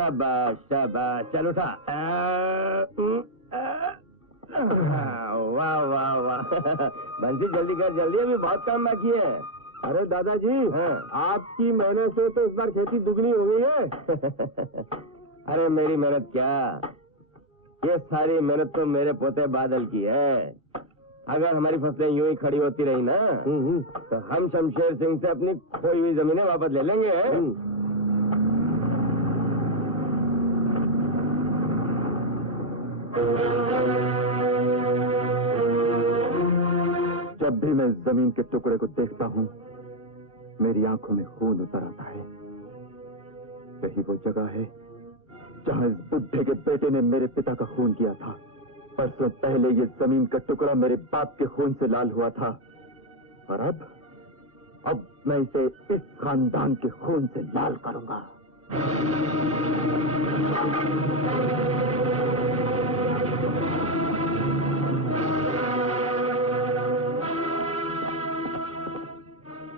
शाबाश शाबाश, चल उठा। वाह वाह वाह। बंसी जल्दी कर, जल्दी, अभी बहुत काम बाकी है। अरे दादाजी, हाँ। आपकी मेहनत से तो इस बार खेती दुगनी हो गई है। अरे मेरी मेहनत क्या, ये सारी मेहनत तो मेरे पोते बादल की है। अगर हमारी फसलें यूं ही खड़ी होती रही ना, तो हम शमशेर सिंह से अपनी खोई हुई जमीनें वापस ले लेंगे। जब भी मैं जमीन के टुकड़े को देखता हूँ, मेरी आंखों में खून उतर आता है। यही वो जगह है जहाँ इस बुढ़े के बेटे ने मेरे पिता का खून किया था। परसों पहले ये जमीन का टुकड़ा मेरे बाप के खून से लाल हुआ था, और अब मैं इसे इस खानदान के खून से लाल करूंगा।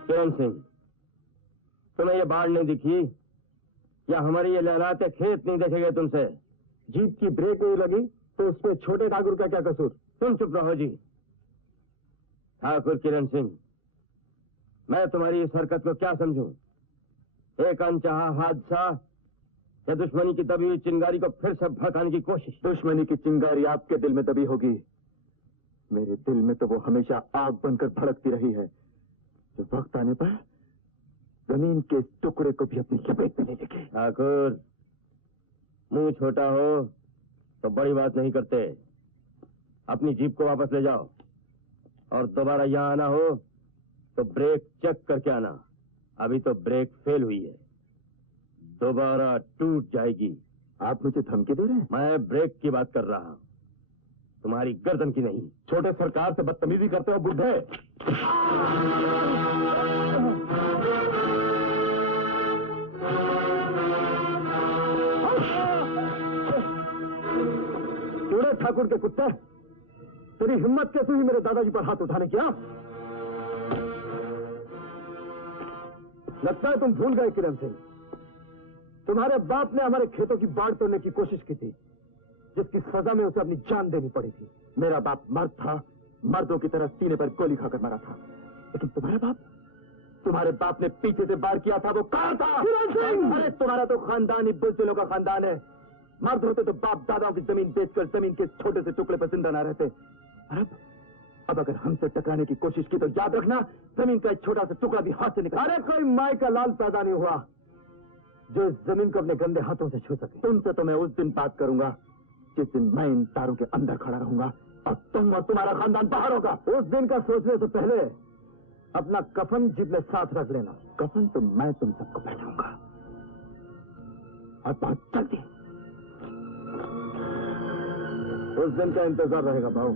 किरण सिंह, तुम्हें ये बाढ़ नहीं दिखी, या हमारे ये लहलाते खेत नहीं देखे गए तुमसे? जीप की ब्रेक नहीं लगी तो उसमें छोटे ठाकुर का क्या कसूर? तुम चुप रहो जी। ठाकुर किरण सिंह, मैं तुम्हारी इस हरकत को क्या समझूं? एक अनचाहा हादसा या दुश्मनी की दबी हुई चिंगारी को फिर से भड़काने की कोशिश? दुश्मनी की चिंगारी आपके दिल में दबी होगी, मेरे दिल में तो वो हमेशा आग बनकर भड़कती रही है, जो वक्त आने पर जमीन के इस टुकड़े को भी अपनी लपेट में ले लेगी। ठाकुर, मुंह छोटा हो तो बड़ी बात नहीं करते। अपनी जीप को वापस ले जाओ, और दोबारा यहां आना हो तो ब्रेक चेक करके आना। अभी तो ब्रेक फेल हुई है, दोबारा टूट जाएगी। आप मुझे धमकी दे रहे हैं? मैं ब्रेक की बात कर रहा हूं, तुम्हारी गर्दन की नहीं। छोटे सरकार से बदतमीजी करते हो बुढ़े। टूड़े ठाकुर के कुत्ते, तेरी हिम्मत कैसे हुई मेरे दादाजी पर हाथ उठाने की? लगता है तुम भूल गए किरण सिंह, तुम्हारे बाप ने हमारे खेतों की बाढ़ तोड़ने की कोशिश की थी, जिसकी सजा में उसे अपनी जान देनी पड़ी थी। मेरा बाप मर्द था, मर्दों की तरह सीने पर गोली खाकर मरा था। लेकिन तुम्हारे बाप ने पीछे से वार किया था, वो कहां था? अरे तुम्हारा तो खानदान ही बुज़दिलों का खानदान है। मर्द होते तो बाप दादाओं की जमीन बेचकर जमीन के छोटे से टुकड़े पर जिंदा ना रहते। अब अगर हमसे टकराने की कोशिश की तो याद रखना, जमीन का एक छोटा सा टुकड़ा भी हाथ से निकल। अरे कोई माई का लाल पैदा नहीं हुआ जो इस जमीन को अपने गंदे हाथों से छू सके। तुमसे तो मैं उस दिन बात करूंगा जिस दिन मैं इन तारों के अंदर खड़ा रहूंगा और तुम और तुम्हारा खानदान बाहर होगा। उस दिन का सोचने से पहले अपना कफन जीप में साथ रख लेना। कफन तो मैं तुम सबको पहनाऊंगा, और बहुत जल्दी। उस दिन का इंतजार रहेगा भाऊ।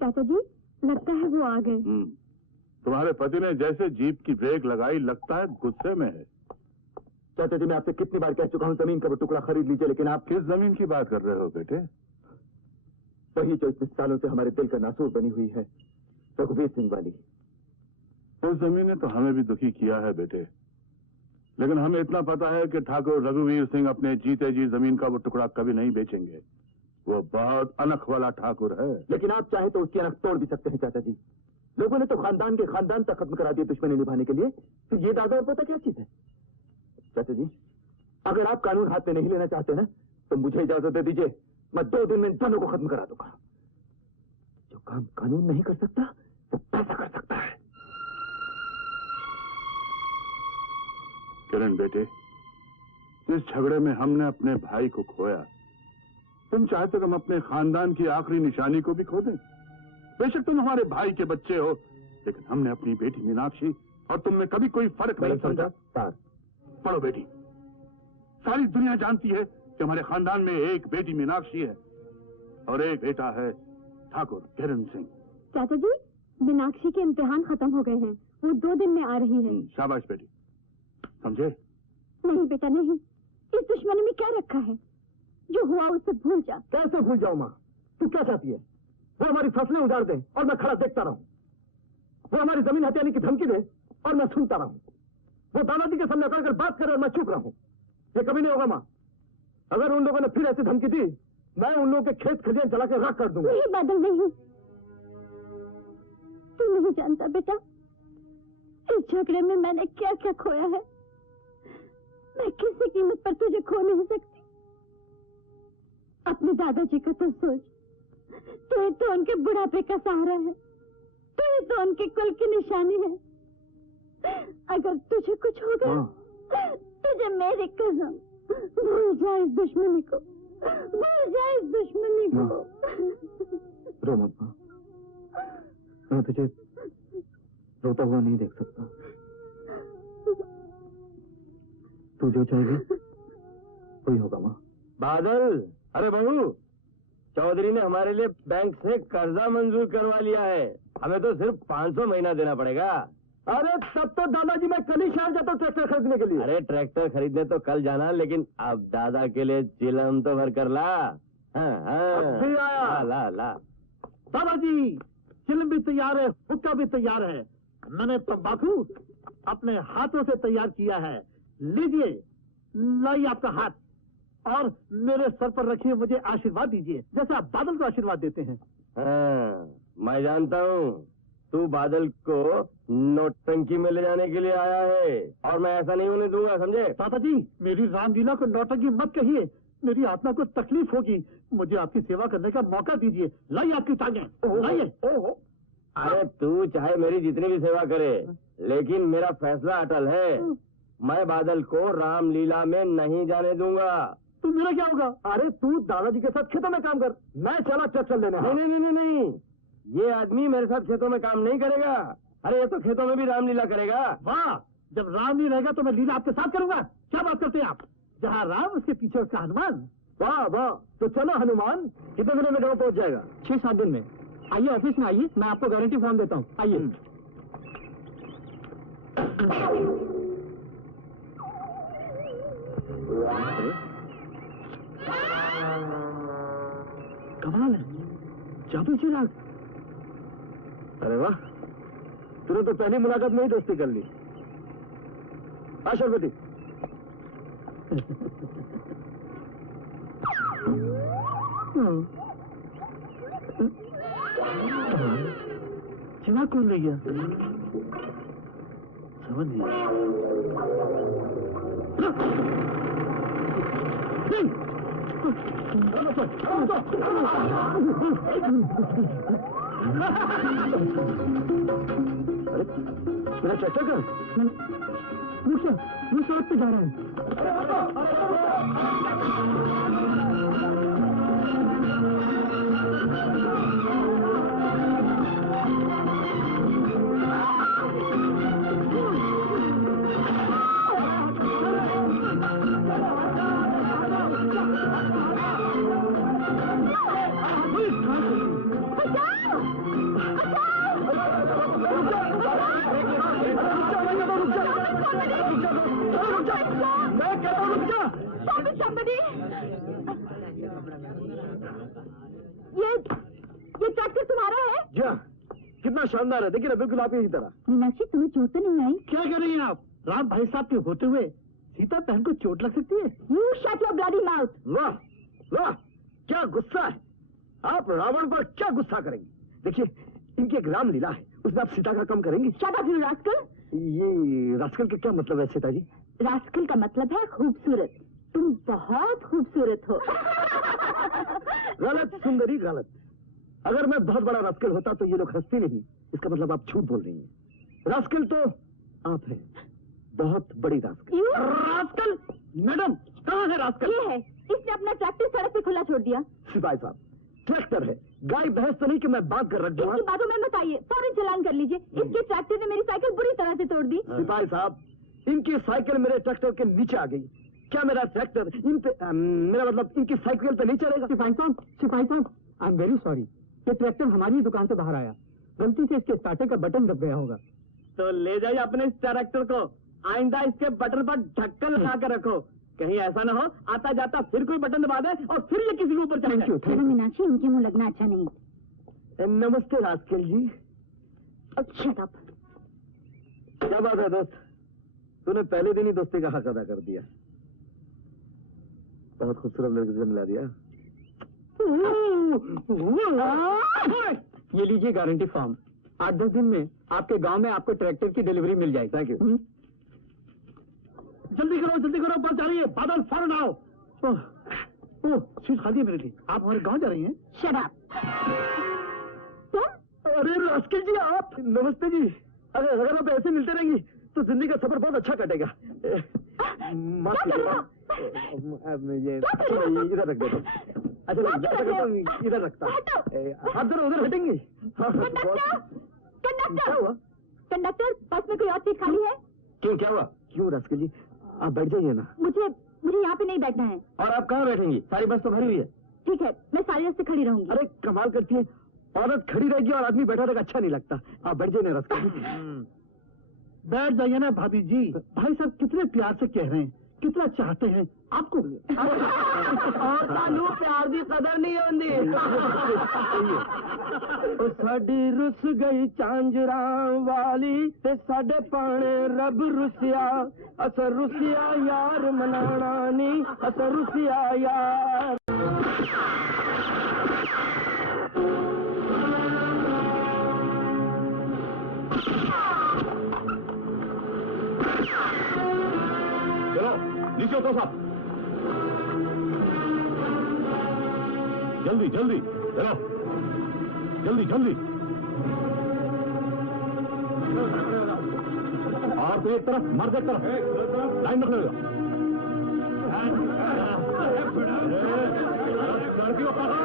चाचा जी, लगता है वो आ गए। तुम्हारे पति ने जैसे जीप की ब्रेक लगाई, लगता है गुस्से में है। चाचा जी, मैं आपसे कितनी बार कह चुका हूं जमीन का वो टुकड़ा खरीद लीजिए, लेकिन आप किस जमीन की बात कर रहे हो बेटे? वही जो इतने सालों से हमारे दिल का नासूर बनी हुई है, रघुवीर सिंह वाली। उस जमीन ने तो हमें भी दुखी किया है बेटे, लेकिन हमें इतना पता है कि ठाकुर रघुवीर सिंह अपने जीते जी जमीन का वो टुकड़ा कभी नहीं बेचेंगे। वो बहुत अनख वाला ठाकुर है। लेकिन आप चाहे तो उसकी अनख तोड़ भी सकते हैं चाचा जी। लोगों ने तो खानदान के खानदान तक खत्म करा दिया दुश्मनी निभाने के लिए, तो ये दादा और पोता क्या चीज है? चाचा जी, अगर आप कानून हाथ में नहीं लेना चाहते ना, तो मुझे इजाजत दे दीजिए, मैं 2 दिन में इन दोनों को खत्म करा दूंगा। जो काम कानून नहीं कर सकता, वो पैसा कर सकता है। किरण बेटे, इस झगड़े में हमने अपने भाई को खोया। तुम चाहते तो हम अपने खानदान की आखिरी निशानी को भी खो दें। बेशक तुम हमारे भाई के बच्चे हो, लेकिन हमने अपनी बेटी मीनाक्षी और तुम में कभी कोई फर्क नहीं समझा। पढ़ो बेटी, सारी दुनिया जानती है कि हमारे खानदान में एक बेटी मीनाक्षी है और एक बेटा है ठाकुर किरण सिंह। चाचा जी, मीनाक्षी के इम्तिहान खत्म हो गए हैं, वो 2 दिन में आ रही है। शाबाश बेटी, समझे? नहीं बेटा नहीं, इस दुश्मनी में क्या रखा है? जो हुआ उससे भूल जा। कैसे भूल जाऊं माँ? तू क्या चाहती है? वो हमारी फसलें उजाड़ दे और मैं खड़ा देखता रहूं? वो हमारी जमीन हथियाने की धमकी दे और मैं सुनता रहूं? वो दादाजी के सामने अकड़ कर बात करे और मैं चुप रहूं। ये कभी नहीं होगा माँ। अगर उन लोगों ने फिर ऐसी धमकी दी, मैं उन लोगों के खेत खलियान जला के राख कर दूंगा। नहीं बादल, नहीं, तू नहीं जानता बेटा, इस झगड़े में मैंने क्या क्या खोया है। मैं किसी कीमत पर तुझे खो नहीं सकती। अपने दादाजी का तो सोच, तू ही तो उनके बुढ़ापे का सहारा है, तू ही तो उनके कुल की निशानी है। अगर तुझे कुछ हो गया, तुझे मेरी कसम, भूल जा इस दुश्मनी को, भूल जा इस दुश्मनी को। रो मत माँ, मैं तुझे रोता हुआ नहीं देख सकता। तू जो चाहेगी वही होगा माँ। बादल, अरे बहू, चौधरी ने हमारे लिए बैंक से कर्जा मंजूर करवा लिया है। हमें तो सिर्फ 500 महीना देना पड़ेगा। अरे तब तो दादाजी मैं कल ही शहर जाता हूँ ट्रैक्टर खरीदने के लिए। अरे ट्रैक्टर खरीदने तो कल जाना, लेकिन अब दादा के लिए चिलम तो भर कर ला। अब भी आया। ला ला। दादाजी, चिलम भी तैयार है, हुक्का भी तैयार है। मैंने तंबाकू अपने हाथों से तैयार किया है। लीजिए, लाइए आपका हाथ और मेरे सर पर रखिए, मुझे आशीर्वाद दीजिए जैसे आप बादल को आशीर्वाद देते हैं। मैं जानता हूँ तू बादल को नौटंकी में ले जाने के लिए आया है, और मैं ऐसा नहीं होने दूंगा, समझे? दादाजी, मेरी रामलीला को नौटंकी मत कहिए, मेरी आत्मा को तकलीफ होगी। मुझे आपकी सेवा करने का मौका दीजिए। लाइए आपकी टांगें, लाइए। अरे तू चाहे मेरी जितनी भी सेवा करे, लेकिन मेरा फैसला अटल है। मैं बादल को रामलीला में नहीं जाने दूंगा। तू मेरा क्या होगा? अरे तू दादाजी के साथ खेतों में काम कर, मैं चला ट्रैक्टर लेने। नहीं नहीं नहीं नहीं, ये आदमी मेरे साथ खेतों में काम नहीं करेगा। अरे ये तो खेतों में भी रामलीला करेगा। वाह, जब राम नहीं रहेगा तो मैं लीला आपके साथ करूंगा। क्या बात करते हैं आप? जहाँ राम उसके पीछे उसका हनुमान। वाह वाह, तो चलो हनुमान। कितने दिनों में गाँव पहुँच जाएगा? 6-7 दिन में। आइए ऑफिस में आइए, मैं आपको गारंटी फॉर्म देता हूँ। आइए। कमाल है, जादू चिराग। अरे वाह, तूने तो पहली मुलाकात में ही दोस्ती कर ली। आशा बेटी। चिराग कौन ले गया? समझ नहीं। अरे मेरा ट्रैक्टर का वो सड़क पे जा रहा है। ये ट्रैक्टर तुम्हारा है? जी हाँ, कितना शानदार है, देखिए ना, बिल्कुल आप ही की तरह। मीनाक्षी, तुम्हें चोट तो नहीं आई? क्या कह रही हैं आप? राम भाई साहब के होते हुए सीता बहन को चोट लग सकती है? You shut your bloody mouth! वाह वाह, क्या गुस्सा है। आप रावण पर क्या गुस्सा करेंगे? देखिए, इनकी एक रामलीला है, उसमें आप सीता का कम करेंगे? Shut up, you rascal! ये रास्कल का क्या मतलब है सीता जी? रास्कल का मतलब है खूबसूरत। तुम बहुत खूबसूरत हो। गलत सुंदरी, गलत। अगर मैं बहुत बड़ा रास्कल होता तो ये लोग हंसते नहीं। इसका मतलब आप झूठ बोल रही हैं। रास्कल तो आप हैं, बहुत बड़ी रास्कल। रास्कल? मैडम, कहाँ है रास्कल? ये है, इसने अपना ट्रैक्टर सड़क पे खुला छोड़ दिया। सिपाही साहब, ट्रैक्टर है, गाय भैंस तो नहीं कि मैं बांध कर रख दूंगा। इसकी बातों में मत आइए, फौरन चालान कर लीजिए। इसके ट्रैक्टर ने मेरी साइकिल बुरी तरह से तोड़ दी। सिपाही साहब, इनकी साइकिल मेरे ट्रैक्टर के नीचे आ गई। क्या मेरा ट्रैक्टर इन पे मेरा मतलब इनकी साइकिल पे नहीं चलेगा? सिपाही साहब, आई एम वेरी सॉरी। ये ट्रैक्टर हमारी दुकान से बाहर आया, गलती से इसके स्टार्टर का बटन दब गया होगा। तो ले जाइए अपने इस ट्रैक्टर को, आइंदा इसके बटन पर ढक्कन लगा कर रखो, कहीं ऐसा ना हो आता जाता फिर कोई बटन दबा दे और फिर ये किसी के ऊपर चले जाए। चलो मीनाक्षी, इनके मुंह लगना अच्छा नहीं। नमस्ते रास्कल जी। अच्छा तब क्या बात है दोस्त, तूने पहले दिन ही दोस्ती का हक अदा कर दिया। बहुत खूबसूरत लड़के से मिला दिया। ये लीजिए गारंटी फॉर्म। 8-10 दिन में आपके गांव में आपको ट्रैक्टर की डिलीवरी मिल जाएगी। Thank you. जल्दी करो, बस जा रही है। बादल फौरन आओ। ओह, सीट खाली है मेरे लिए। आप हमारे गांव जा रही हैं? Shut up. तुम? अरे रास्केल जी, आप। नमस्ते जी। अगर आप ऐसे मिलते रहेंगी तो जिंदगी का सफर बहुत अच्छा कटेगा। इधर रख देता। अच्छा, इधर रखता। आप जरा उधर हटेंगी। कंडक्टर, बस में कोई और सीट खाली है? क्यों, क्या हुआ? क्यों रास्केल जी, आप बैठ जाइए ना। मुझे यहाँ पे नहीं बैठना है। और आप कहाँ बैठेंगी? सारी बस तो भरी हुई है। ठीक है, मैं सारी रास्ते खड़ी रहूंगी। अरे कमाल करती है, औरत खड़ी रहेगी और आदमी बैठा रहेगा, अच्छा नहीं लगता। आप बैठ जाइए ना रास्केल जी। बैठ जाइए ना भाभी जी। भाई साहब कितने प्यार से कह रहे हैं, कितना चाहते हैं आपको। और सानू प्यार की कदर नहीं होती। साडी रुस गई झांझरा वाली ते साडे पाने रब रुसिया। अस रुसिया यार मनाना नी, अस रुसिया यार। चलो नीचे उतरो साहब, जल्दी जल्दी चलो, जल्दी। और तो एक तरफ, मर्द एक तरफ, लाइन रख लेगा। लड़की को पकड़ो।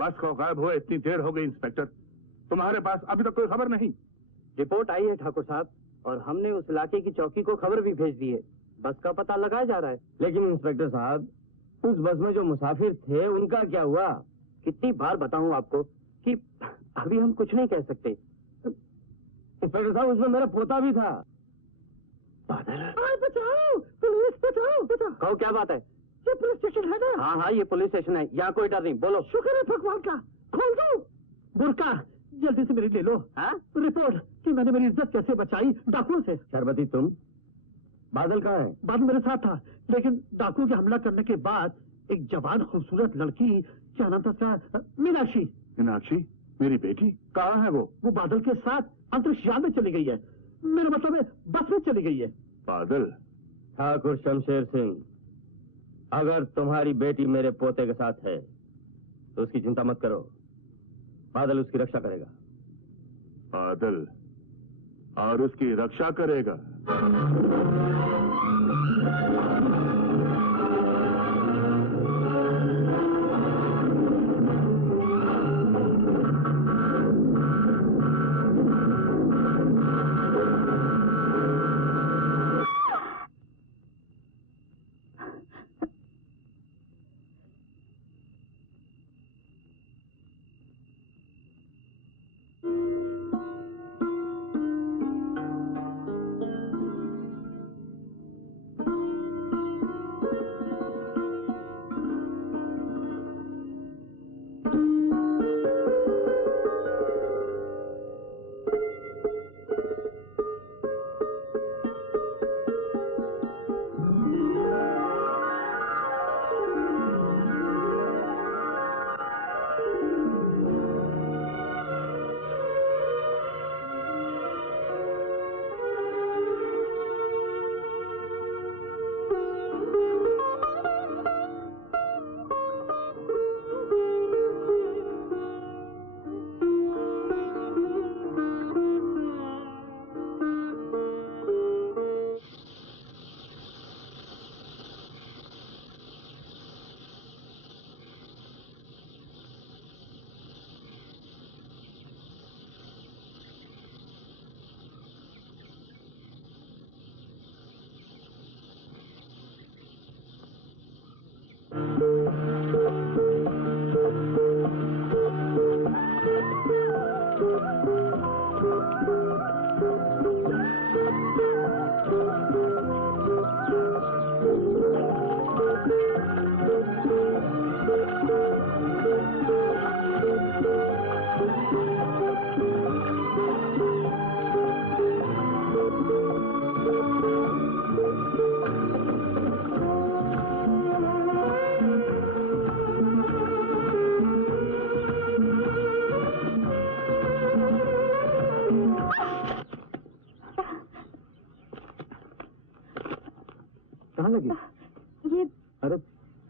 बस को गायब हुए इतनी देर हो गई इंस्पेक्टर, तुम्हारे पास अभी तक कोई खबर नहीं? रिपोर्ट आई है ठाकुर साहब, और हमने उस इलाके की चौकी को खबर भी भेज दी है। बस का पता लगाया जा रहा है। लेकिन इंस्पेक्टर साहब, उस बस में जो मुसाफिर थे उनका क्या हुआ? कितनी बार बताऊं आपको कि अभी हम कुछ नहीं कह सकते। इंस्पेक्टर साहब, उसमें मेरा पोता भी था। बादल, बचाओ, पुलिस बचाओ। कहो क्या बात है? ये पुलिस स्टेशन है ना? हाँ, ये पुलिस स्टेशन है, यहाँ कोई डर नहीं। बोलो। शुक्र है भगवान का। खोल दो बुर्का, जल्दी से मेरी ले लो। हाँ? रिपोर्ट कि मैंने मेरी इज्जत कैसे बचाई डाकुओं से। शरबती, तुम? बादल कहाँ है? बादल मेरे साथ था, लेकिन डाकू के हमला करने के बाद एक जवान खूबसूरत लड़की, क्या नाम था उसका, मीनाक्षी। मेरी बेटी कहाँ है वो? बादल के साथ अंतरिक्ष यान में चली गई है। मेरा मतलब है बस में चली गई है। बादल? ठाकुर शमशेर सिंह, अगर तुम्हारी बेटी मेरे पोते के साथ है तो उसकी चिंता मत करो, बादल उसकी रक्षा करेगा। बादल और उसकी रक्षा करेगा?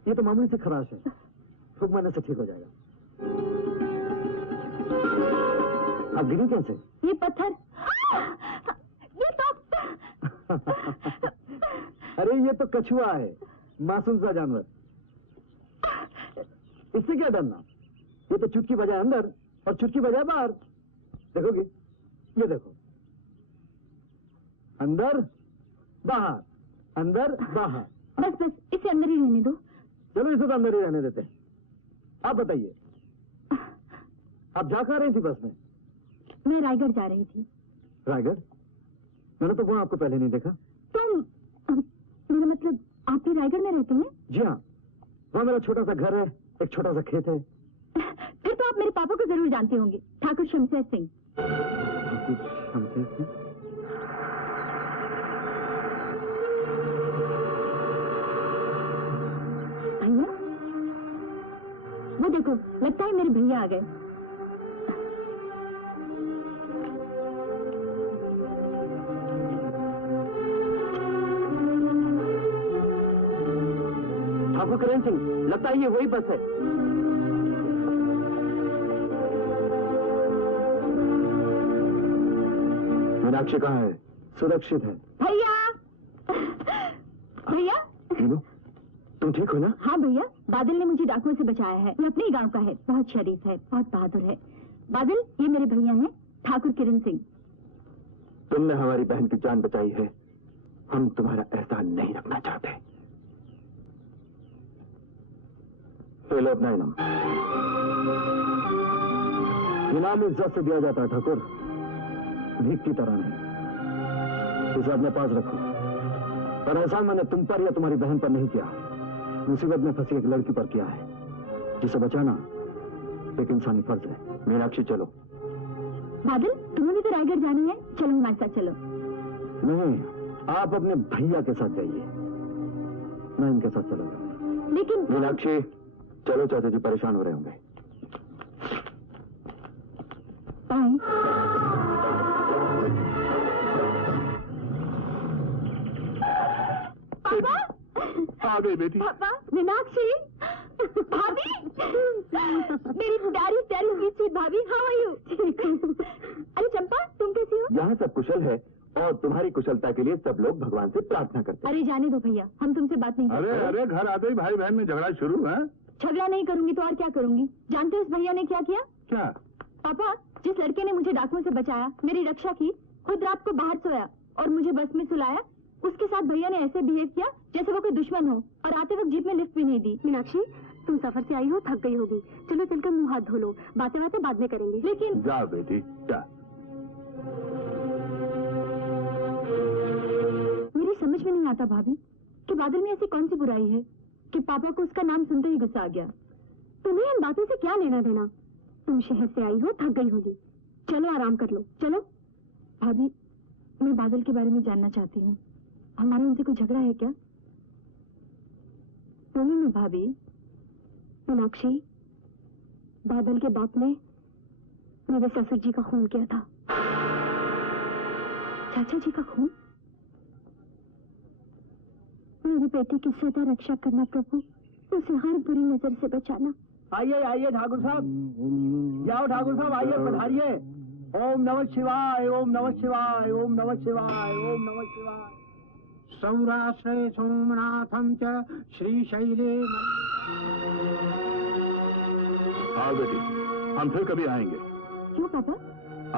ये तो मामूली से खराश है, कुछ महीने से ठीक हो जाएगा। आप गिरी कैसे? ये पत्थर, ये तो अरे ये तो कछुआ है, मासूम सा जानवर। इससे क्या डरना? ये तो चुटकी बजाए अंदर और चुटकी बजाए बाहर। देखोगे? ये देखो, अंदर बाहर, अंदर बाहर। बस बस इसे अंदर ही रहने दो। चलो इसे तो अंदर ही रहने देते हैं। आप बताइए, आप जा कहाँ रही थी बस में? मैं रायगढ़ जा रही थी। रायगढ़? मैंने तो वहाँ आपको पहले नहीं देखा। तुम, मेरा मतलब आप भी रायगढ़ में रहते हैं? जी हाँ, वहाँ मेरा छोटा सा घर है, एक छोटा सा खेत है। फिर तो आप मेरे पापा को जरूर जानते होंगे, ठाकुर शमशेर सिंह। ठाकुर शमशेर सिंह? भैया, वो देखो, लगता है मेरे भैया आ गए। ठाकुर करण सिंह, लगता है ये वही बस है। मीनाक्षी कहाँ है? सुरक्षित है। भैया, भैया। तुम ठीक हो ना? हाँ भैया, बादल ने मुझे डाकुओं से बचाया है। ये अपने ही गांव का है, बहुत शरीफ है, बहुत बहादुर है। बादल, ये मेरे भैया हैं, ठाकुर किरण सिंह। तुमने हमारी बहन की जान बचाई है, हम तुम्हारा एहसान नहीं रखना चाहते। ले लो अपना इनाम। इनाम इज्जत से दिया जाता है ठाकुर, भीख की तरह नहीं। इसे अपने पास रखो। और एहसान मैंने तुम पर या तुम्हारी बहन पर नहीं किया, मुसीबत में फंसी एक लड़की पर किया है, जिसे बचाना एक इंसानी फर्ज है। मीनाक्षी चलो। बादल, तुम्हें भी तो रायगढ़ जाना है, चलो हमारे साथ चलो। नहीं, आप अपने भैया के साथ जाइए, मैं इनके साथ चलूंगा। लेकिन मीनाक्षी चलो, चाचा जी परेशान हो रहे होंगे। पापा आए। पापा आ गई बेटी। पापा, मीनाक्षी, भाभी, मेरी प्यारी प्यारी स्वीट स्वीट भाभी, हाउ आर यू? अरे चंपा, तुम कैसी हो? यहाँ सब कुशल है और तुम्हारी कुशलता के लिए सब लोग भगवान से प्रार्थना करते हैं। अरे जाने दो भैया, हम तुमसे बात नहीं अरे करते। अरे, घर आते ही भाई बहन में झगड़ा शुरू है। झगड़ा नहीं करूंगी तो और क्या करूंगी? जानते हो उस भैया ने क्या किया? क्या? पापा, जिस लड़के ने मुझे डाकुओं से बचाया, मेरी रक्षा की, खुद रात को बाहर सोया और मुझे बस में सुलाया, उसके साथ भैया ने ऐसे बिहेव किया जैसे वो कोई दुश्मन हो, और आते वक्त जीप में लिफ्ट भी नहीं दी। मीनाक्षी, तुम सफर से आई हो, थक गई होगी, चलो चलकर मुंह हाथ धो लो, बातें बातें बाद में करेंगे। लेकिन जा बेटी जा। मेरी समझ में नहीं आता भाभी कि बादल में ऐसी कौन सी बुराई है कि पापा को उसका नाम सुनते ही गुस्सा आ गया। तुम्हें इन बातों से क्या लेना देना? तुम शहर से आई हो, थक गई होगी, चलो आराम कर लो, चलो। भाभी, मैं बादल के बारे में जानना चाहती हूँ, हमारा उनसे कोई झगड़ा है क्या? बोलो ना भाभी। मीनाक्षी, बादल के बाप ने मेरे ससुर जी का खून किया था। चाचा जी का खून? मेरी बेटी की सदा रक्षा करना प्रभु, उसे हर बुरी नजर से बचाना। आइए आइए ठाकुर साहब, जाओ ठाकुर साहब, आइए पधारिए। ओम नमः शिवाय, ओम नमः शिवाय, ओम नमः शिवाय, ओम नमः शिवाय। सौराष्ट्रे सोमनाथम च श्रीशैले। हाँ बेटी, हम फिर कभी आएंगे। क्यों पापा?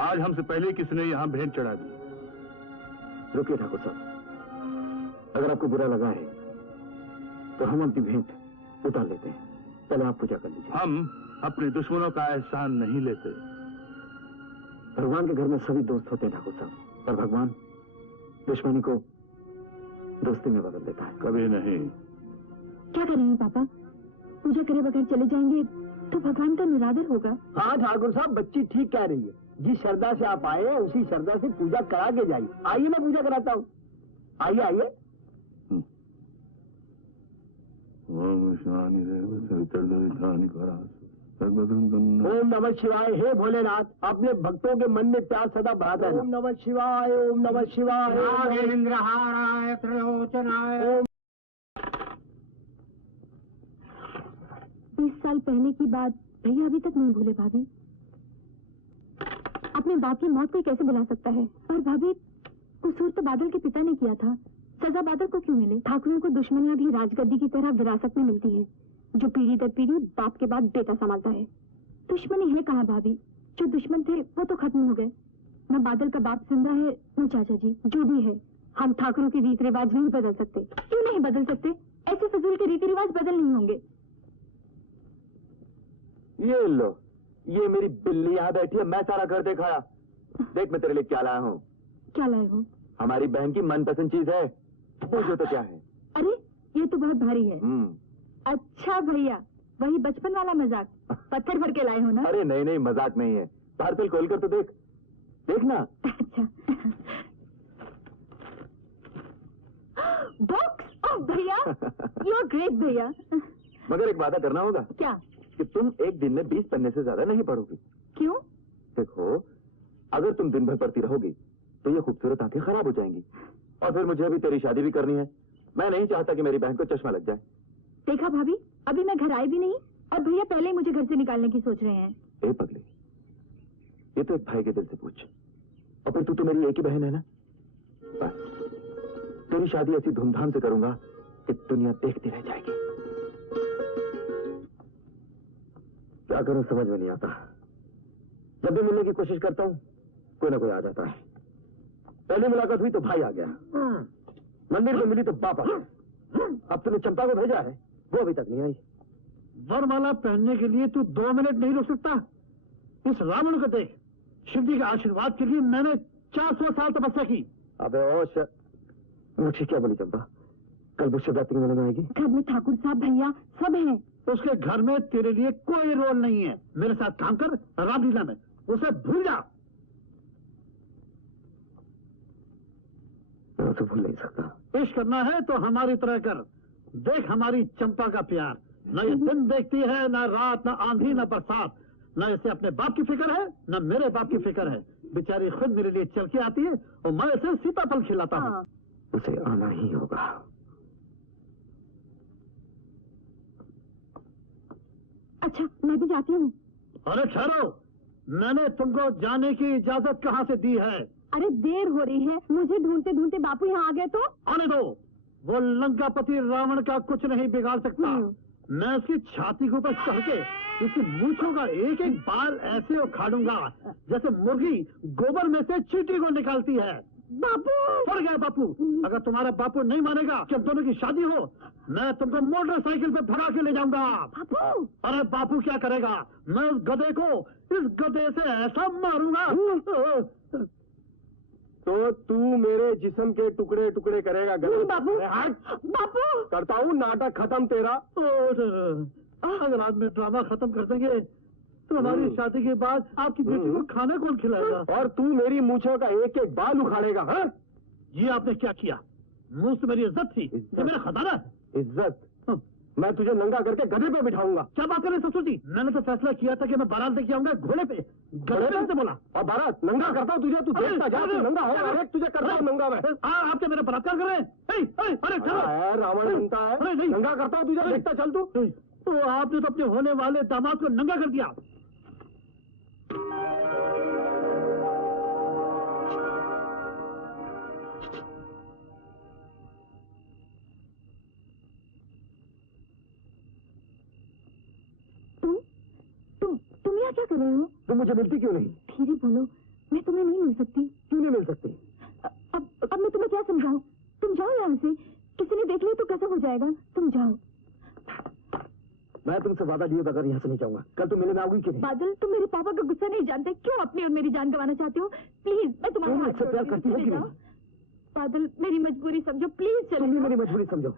आज हमसे पहले किसने यहाँ भेंट चढ़ा दी। रुकिए ठाकुर साहब, अगर आपको बुरा लगा है तो हम अपनी भेंट उतार लेते हैं। पहले आप पूजा कर लीजिए। हम अपने दुश्मनों का एहसान नहीं लेते। भगवान के घर में सभी दोस्त होते हैं ठाकुर साहब, पर भगवान दुश्मनी को दोस्ती में बदल देता है। कभी नहीं। क्या करेंगे पापा? पूजा करे बगैर चले जाएंगे तो भगवान का निरादर होगा। हाँ ठाकुर साहब, बच्ची ठीक कह रही है। जिस श्रद्धा से आप आए हैं उसी श्रद्धा से पूजा करा के जाइए। आइए, मैं पूजा कराता हूँ। आइए आइए। ओम नमः शिवाय। हे भोलेनाथ, अपने भक्तों के मन में प्यार सदा बढ़ाता है। ओम नमः शिवाय, ओम नमः शिवाय। नागेंद्रहाराय त्रिलोचनाय। 20 साल पहले की बात भैया अभी तक नहीं भूले भाभी। अपने बाप की मौत कोई कैसे बुला सकता है? पर भाभी, कसूर तो बादल के पिता ने किया था, सजा बादल को क्यों मिले? ठाकुरों को दुश्मनियां भी राजगद्दी की तरह विरासत में मिलती है, जो पीढ़ी दर पीढ़ी बाप के बाद बेटा संभालता है। दुश्मनी है कहाँ भाभी? जो दुश्मन थे वो तो खत्म हो गए। न बादल का बाप जिंदा है, न चाचा जी, जो भी है। हम ठाकुरों के रीति रिवाज नहीं बदल सकते। क्यों नहीं बदल सकते? ऐसे फजूल के रीति रिवाज बदल नहीं होंगे। ये लो, ये मेरी बिल्ली यहाँ बैठी है, मैं सारा घर दिखाया। देख मैं तेरे लिए क्या लाया हूँ। क्या लाए हो? हमारी बहन की मनपसंद चीज है। पूछो तो क्या है? अरे ये तो बहुत भारी है। अच्छा भैया, वही बचपन वाला मजाक, पत्थर भर के लाए हो ना? अरे नहीं नहीं, मजाक नहीं है। पार्सल खोल कर तो देख, देखना। अच्छा। बॉक्स? ओह भैया, यू आर ग्रेट भैया। मगर एक वादा करना होगा। क्या? कि तुम एक दिन में 20 पन्ने से ज्यादा नहीं पढ़ोगी। क्यों? देखो, अगर तुम दिन भर पढ़ती रहोगी तो ये खूबसूरत आंखें खराब हो जाएंगी, और फिर मुझे अभी तेरी शादी भी करनी है। मैं नहीं चाहता कि मेरी बहन को चश्मा लग जाए। देखा भाभी, अभी मैं घर आई भी नहीं और भैया पहले ही मुझे घर से निकालने की सोच रहे हैं। ए पगली, ये तो एक भाई के दिल से पूछ। और फिर तू तो मेरी एक ही बहन है ना। बस तेरी शादी ऐसी धूमधाम से करूंगा कि दुनिया देखती रह जाएगी। क्या करूं समझ में नहीं आता। जब भी मिलने की कोशिश करता हूं कोई ना कोई आ जाता है। पहली मुलाकात हुई तो भाई आ गया, मंदिर में मिली तो बाप आ गया। अब तूने चंपा को भेजा है, वो अभी तक नहीं आई। वरमाला पहनने के लिए तू 2 मिनट नहीं रुक सकता? इस रावण को देख, शिव जी के आशीर्वाद के लिए मैंने 400 साल तपस्या की। अबे वो ठीक क्या बोली चंपा? कल वो शिवरात्रि के मेले में आएगी। घर में ठाकुर साहब भैया सब हैं। उसके घर में तेरे लिए कोई रोल नहीं है। मेरे साथ काम कर रामलीला में, उसे भूल जा। मैं उसे भूल नहीं सकता। पेश करना है तो हमारी तरह कर। देख हमारी चंपा का प्यार, न ये दिन देखती है, न रात, न आंधी, न बरसात। न इसे अपने बाप की फिक्र है न मेरे बाप की फिक्र है। बेचारी खुद मेरे लिए चल के आती है और मैं इसे सीताफल खिलाता हूँ। उसे आना ही होगा। अच्छा मैं भी जाती हूँ। अरे ठहरो, मैंने तुमको जाने की इजाजत कहाँ से दी है? अरे देर हो रही है, मुझे ढूंढते ढूंढते बापू यहाँ आ गए तो? आने दो, वो लंकापति रावण का कुछ नहीं बिगाड़ सकता। मैं उसकी छाती के ऊपर चढ़ के उसकी मूंछों का एक एक बाल ऐसे उखाड़ूंगा जैसे मुर्गी गोबर में से चींटी को निकालती है। बापू पड़ गया बापू। अगर तुम्हारा बापू नहीं मानेगा कि हम दोनों की शादी हो, मैं तुमको मोटरसाइकिल पे भगा के ले जाऊंगा। बापू अरे बापू क्या करेगा, मैं उस गधे को इस गधे से ऐसा मारूंगा। तो तू मेरे जिस्म के टुकड़े टुकड़े करेगा नहीं बापू। अरे हट। बापू करता हूँ नाटक खत्म तेरा। अगर आज में ड्रामा खत्म कर देंगे तो हमारी शादी के बाद आपकी बेटी को खाना कौन खिलाएगा? और तू मेरी मूंछों का एक एक बाल उखाड़ेगा। हाँ? ये आपने क्या किया? मुंह से मेरी इज्जत थी, ये मेरा खजाना है। इज्जत? मैं तुझे नंगा करके गधे पे बिठाऊंगा। क्या बात कर रहे ससुर जी? मैंने तो फैसला किया था कि मैं बारात लेके आऊंगा घोड़े पे। गधे पे से बोला। और बारात नंगा करता हूँ तुझे, तू देखता जा, तू नंगा हो, अरे तुझे करता हूँ नंगा मैं। आप क्या मेरा बलात्कार कर रहे हैं? अरे ठहरो। रावण बनता है। अरे नहीं। नंगा करता हूँ तुझे, देखता चल तू। तो आपने तो अपने होने वाले दामाद को नंगा कर दिया। तुम यहाँ क्या कर रहे हो? तुम मुझे मिलती क्यों नहीं? धीरे बोलो, मैं तुम्हें नहीं मिल सकती। क्यों नहीं मिल सकती? अब मैं तुम्हें क्या समझाऊं? तुम जाओ यहाँ से, किसी ने देख लिया तो कैसा हो जाएगा। तुम जाओ। मैं तुमसे वादा लिए बगैर यहाँ से नहीं जाऊंगा। कल तुम मिलने में आओगी कि नहीं? बादल, तुम मेरे पापा का गुस्सा नहीं जानते, क्यों अपनी और मेरी जान गंवाना चाहते हो? प्लीज, मैं तुम्हारे तुम हाथ मुझसे प्यार करती हो कि नहीं? बादल, मेरी मजबूरी समझो, प्लीज चलो। तुम भी मेरी मजबूरी समझो।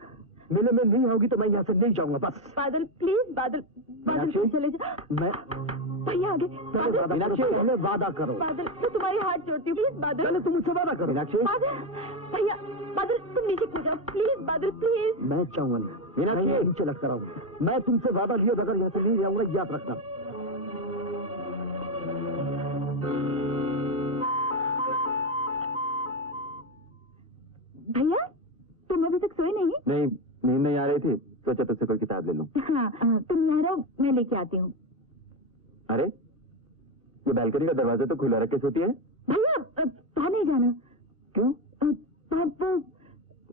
मिलने में नहीं आओगी तो मैं यहाँ से नहीं जाऊंगा बस। बादल प्लीज, बादल मीनाक्षी, तुम चले जाओ। मैं भैया आगे। पहले वादा करो। बादल, मैं तुम्हारी हाथ जोड़ती हूँ, प्लीज बादल। पहले तुम मुझसे वादा करो। मीनाक्षी, बादल, भैया, बादल तुम नीचे कूद जाओ, प्लीज बादल, प्लीज। मैं चाहूंगा नहीं। मीनाक्षी, नीचे लटका रहा हूँ। मैं तुमसे वादा लिए बगैर यहाँ से नहीं जाऊंगा, याद रखना। भैया, तुम अभी तक सोए नहीं? नहीं, नींद नहीं आ रही थी, सोचा तुझसे कोई किताब ले लूं। हाँ, तुम यहाँ रहो, मैं लेके आती हूँ। अरे, ये बालकनी का दरवाजा तो खुला रख के सोती है? भैया, बाहर नहीं जाना। क्यों? वो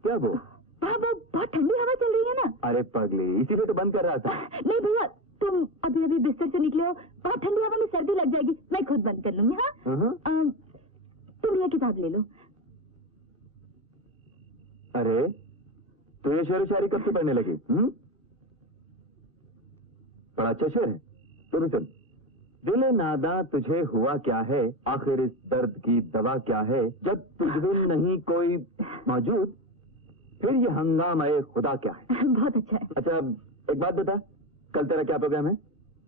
क्या वो? वो बहुत ठंडी हवा चल रही है ना। अरे पगली, इसीलिए तो बंद कर रहा था। नहीं भैया, तुम अभी अभी बिस्तर से निकले हो, बहुत ठंडी हवा में सर्दी लग जाएगी, मैं खुद बंद कर लूंगी। हाँ, तुम ये किताब ले लो। अरे, तो ये शेर शायरी कब से पढ़ने लगी? बड़ा अच्छा शेर है। तो भी सुन। दिल नादा तुझे हुआ क्या है, आखिर इस दर्द की दवा क्या है, जब तुझ बिन नहीं कोई मौजूद, फिर ये हंगामा खुदा क्या है। बहुत अच्छा है। अच्छा, एक बात बता, कल तेरा क्या प्रोग्राम है?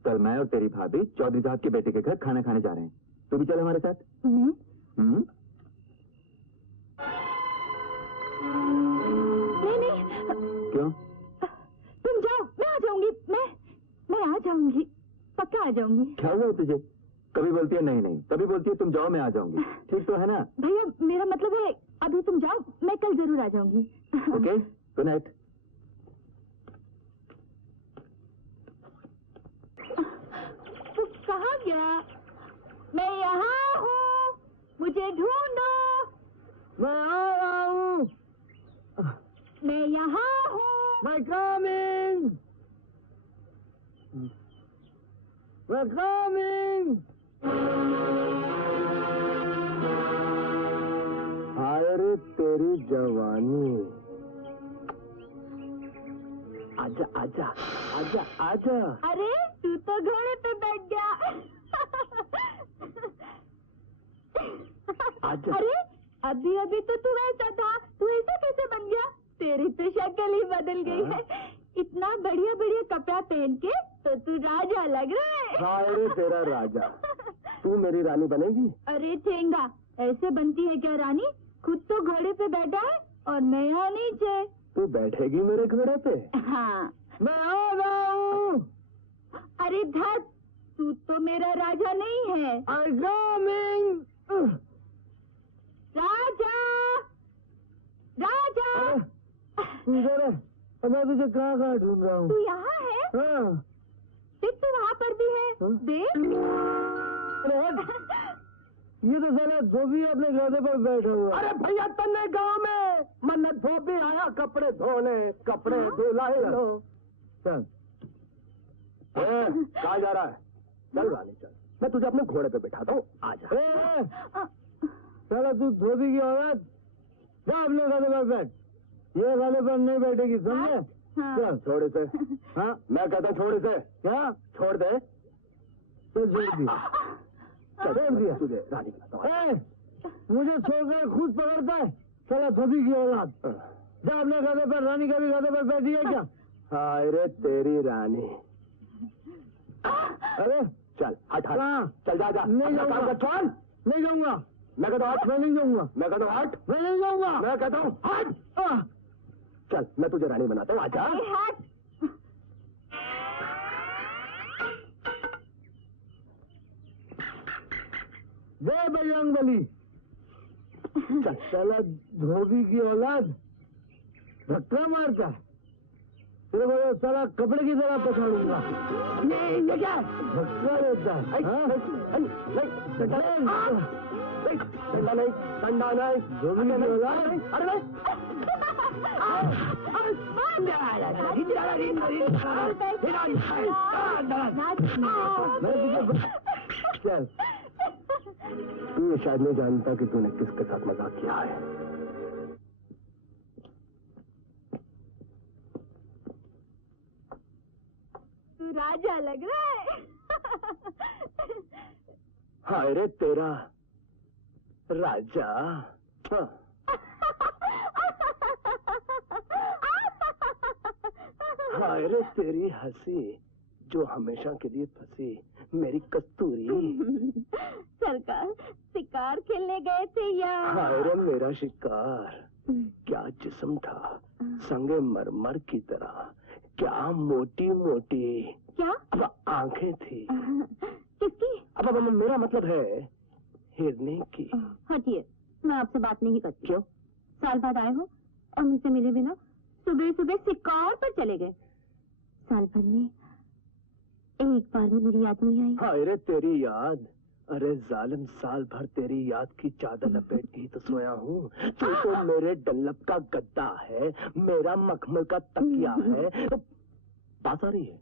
कल मैं और तेरी भाभी चौधरी साहब के बेटे के घर खाना खाने जा रहे हैं। तू भी चल हमारे साथ। मैं? नहीं। क्यों? तुम जाओ, मैं आ जाऊंगी। मैं आ जाऊंगी, पक्का आ जाऊंगी। क्या हुआ तुझे? कभी बोलती है नहीं नहीं, कभी बोलती है तुम जाओ मैं आ जाऊंगी। ठीक तो है ना? भैया, मेरा मतलब है अभी तुम जाओ, मैं कल जरूर आ जाऊंगी। Okay, good night. तू कहाँ गया? मैं यहाँ हूँ, मुझे ढूंढो। मैं आ रहा हूँ। मैं यहाँ हूँ। मैं कमिंग। मैं कमिंग। अरे तेरी जवानी। आजा आजा आजा आजा। अरे तू तो घोड़े पे बैठ गया। आजा। अरे अभी अभी तो तू ऐसा था, तू ऐसा कैसे बन गया? तेरी तो शक्ल ही बदल गई है। इतना बढ़िया बढ़िया कपड़ा पहन के तो तू राजा लग रहा है। अरे तेरा राजा। तू मेरी रानी बनेगी? अरे ठेंगा, ऐसे बनती है क्या रानी? खुद तो घोड़े पे बैठा है और मैं यहाँ नीचे। तू बैठेगी मेरे घोड़े पे? हाँ। मैं आ रहा हूँ। अरे धत, तू तू तो मेरा राजा नहीं है। राजा, राजा, मैं तुझे कहाँ ढूंढ रहा हूँ? तू यहाँ है? हाँ। देख तू वहाँ पर भी है। देख। ये तो साला धोबी अपने गधे पर बैठा हुआ। अरे भैया तन्ने गांव में मन्नत धोबी आया कपड़े धोने, कपड़े धुलाई लो। चल। कहाँ जा रहा है? चल रानी चल, मैं तुझे अपने घोड़े पे बैठाता हूँ, आ जा। साला तू धोबी की औरत, जा अपने गधे पर बैठ। ये गधे पर नहीं बैठेगी, समझे? चल छोड़ इसे। हाँ मैं कहता हूँ छोड़ इसे। क्या? छोड़ दे। तो छोड़ दिया। छोड़ दिया तुझे रानी बनाता हूँ। मुझे छोड़कर खुद पकड़ता है साला धोबी की औलाद। जा अपने गधे पर, रानी का भी गधे पर बैठी है क्या? हाय रे तेरी रानी। अरे चल हट हट। कहाँ? चल जा जा। नहीं जाऊंगा। चल। नहीं जाऊंगा। मैं कहता हूँ हट। मैं नहीं जाऊंगा। मैं कहता हूँ हट। मैं नहीं जाऊंगा। मैं कहता हूँ हट। चल मैं तुझे रानी बनाता हूँ, आजा। हट। दे बजरंग बली। चल। साला धोबी की औलाद धक्का मारता है, तेरे को ये साला कपड़े की तरह पछाड़ूंगा। नहीं ये क्या? धक्का देता है। हाँ? डंडा नहीं, डंडा नहीं। धोबी की औलाद। अरे नहीं। चल। तू ये शायद नहीं जानता कि तूने किसके साथ मजाक किया है। तू राजा लग रहा है। हाय रे तेरा राजा। हाँ। हाय रे तेरी हंसी जो हमेशा के लिए फंसी, मेरी कस्तूरी। सरकार शिकार खेलने गए थे या? हाय रे मेरा शिकार, क्या जिस्म था, संगे मरमर की तरह, क्या मोटी मोटी। क्या? अब आंखें थी। किसकी? अब मेरा मतलब है हिरने की। हटिए, मैं आपसे बात नहीं करती। क्यों? साल बाद आए हो और मुझसे मिले बिना सुबह सुबह शिकार पर चले गए। साल भर में एक बार भी मेरी याद नहीं आई। हाय रे तेरी याद। अरे जालिम, साल भर तेरी याद की चादर लपेट के ही तो सोया हूँ। तू तो मेरे डल्लब का गद्दा है, मेरा मखमल का तकिया है। तो बात आ रही है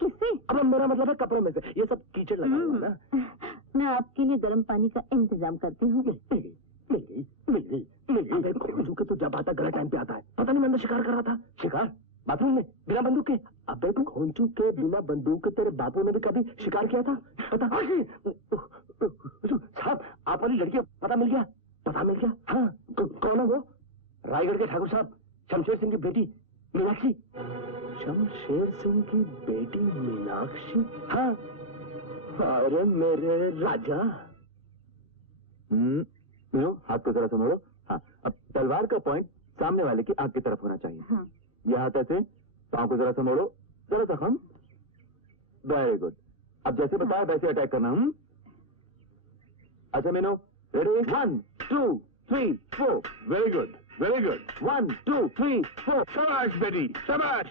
किससे? अब मेरा मतलब है कपड़ों में से ये सब कीचड़ लगा हुआ ना। मैं आपके लिए गर्म पानी का इंतजाम करती हूँ। अबे खोजू के तो जब आता गलत टाइम पे आता है। पता नहीं मैं अंदर शिकार कर रहा था। शिकार बाथरूम में बिना बंदूक के? अबे खोजू के बिना बंदूक के तेरे बापू ने भी कभी शिकार किया था? पता साहब, आप वाली लड़की पता मिल गया? पता मिल गया? हाँ। कौन है वो? रायगढ़ के ठाकुर साहब, शमशेर सिंह की बेटी मीनाक्षी। शमशेर सिंह की बेटी मीनाक्षी? हाँ। अरे मेरे राजा। हाथ को जरा संभालो। हाँ, अब तलवार का पॉइंट सामने वाले की आंख की तरफ होना चाहिए। हाँ। यह हाथ ऐसे, पाँव को जरा संभालो, जरा जख्म। Very good. अब जैसे बताया वैसे अटैक करना। अच्छा Meenu, ready? 1 2 3 4। Very good, very good. 1 2 3 4। शाबाश बेटी, शाबाश।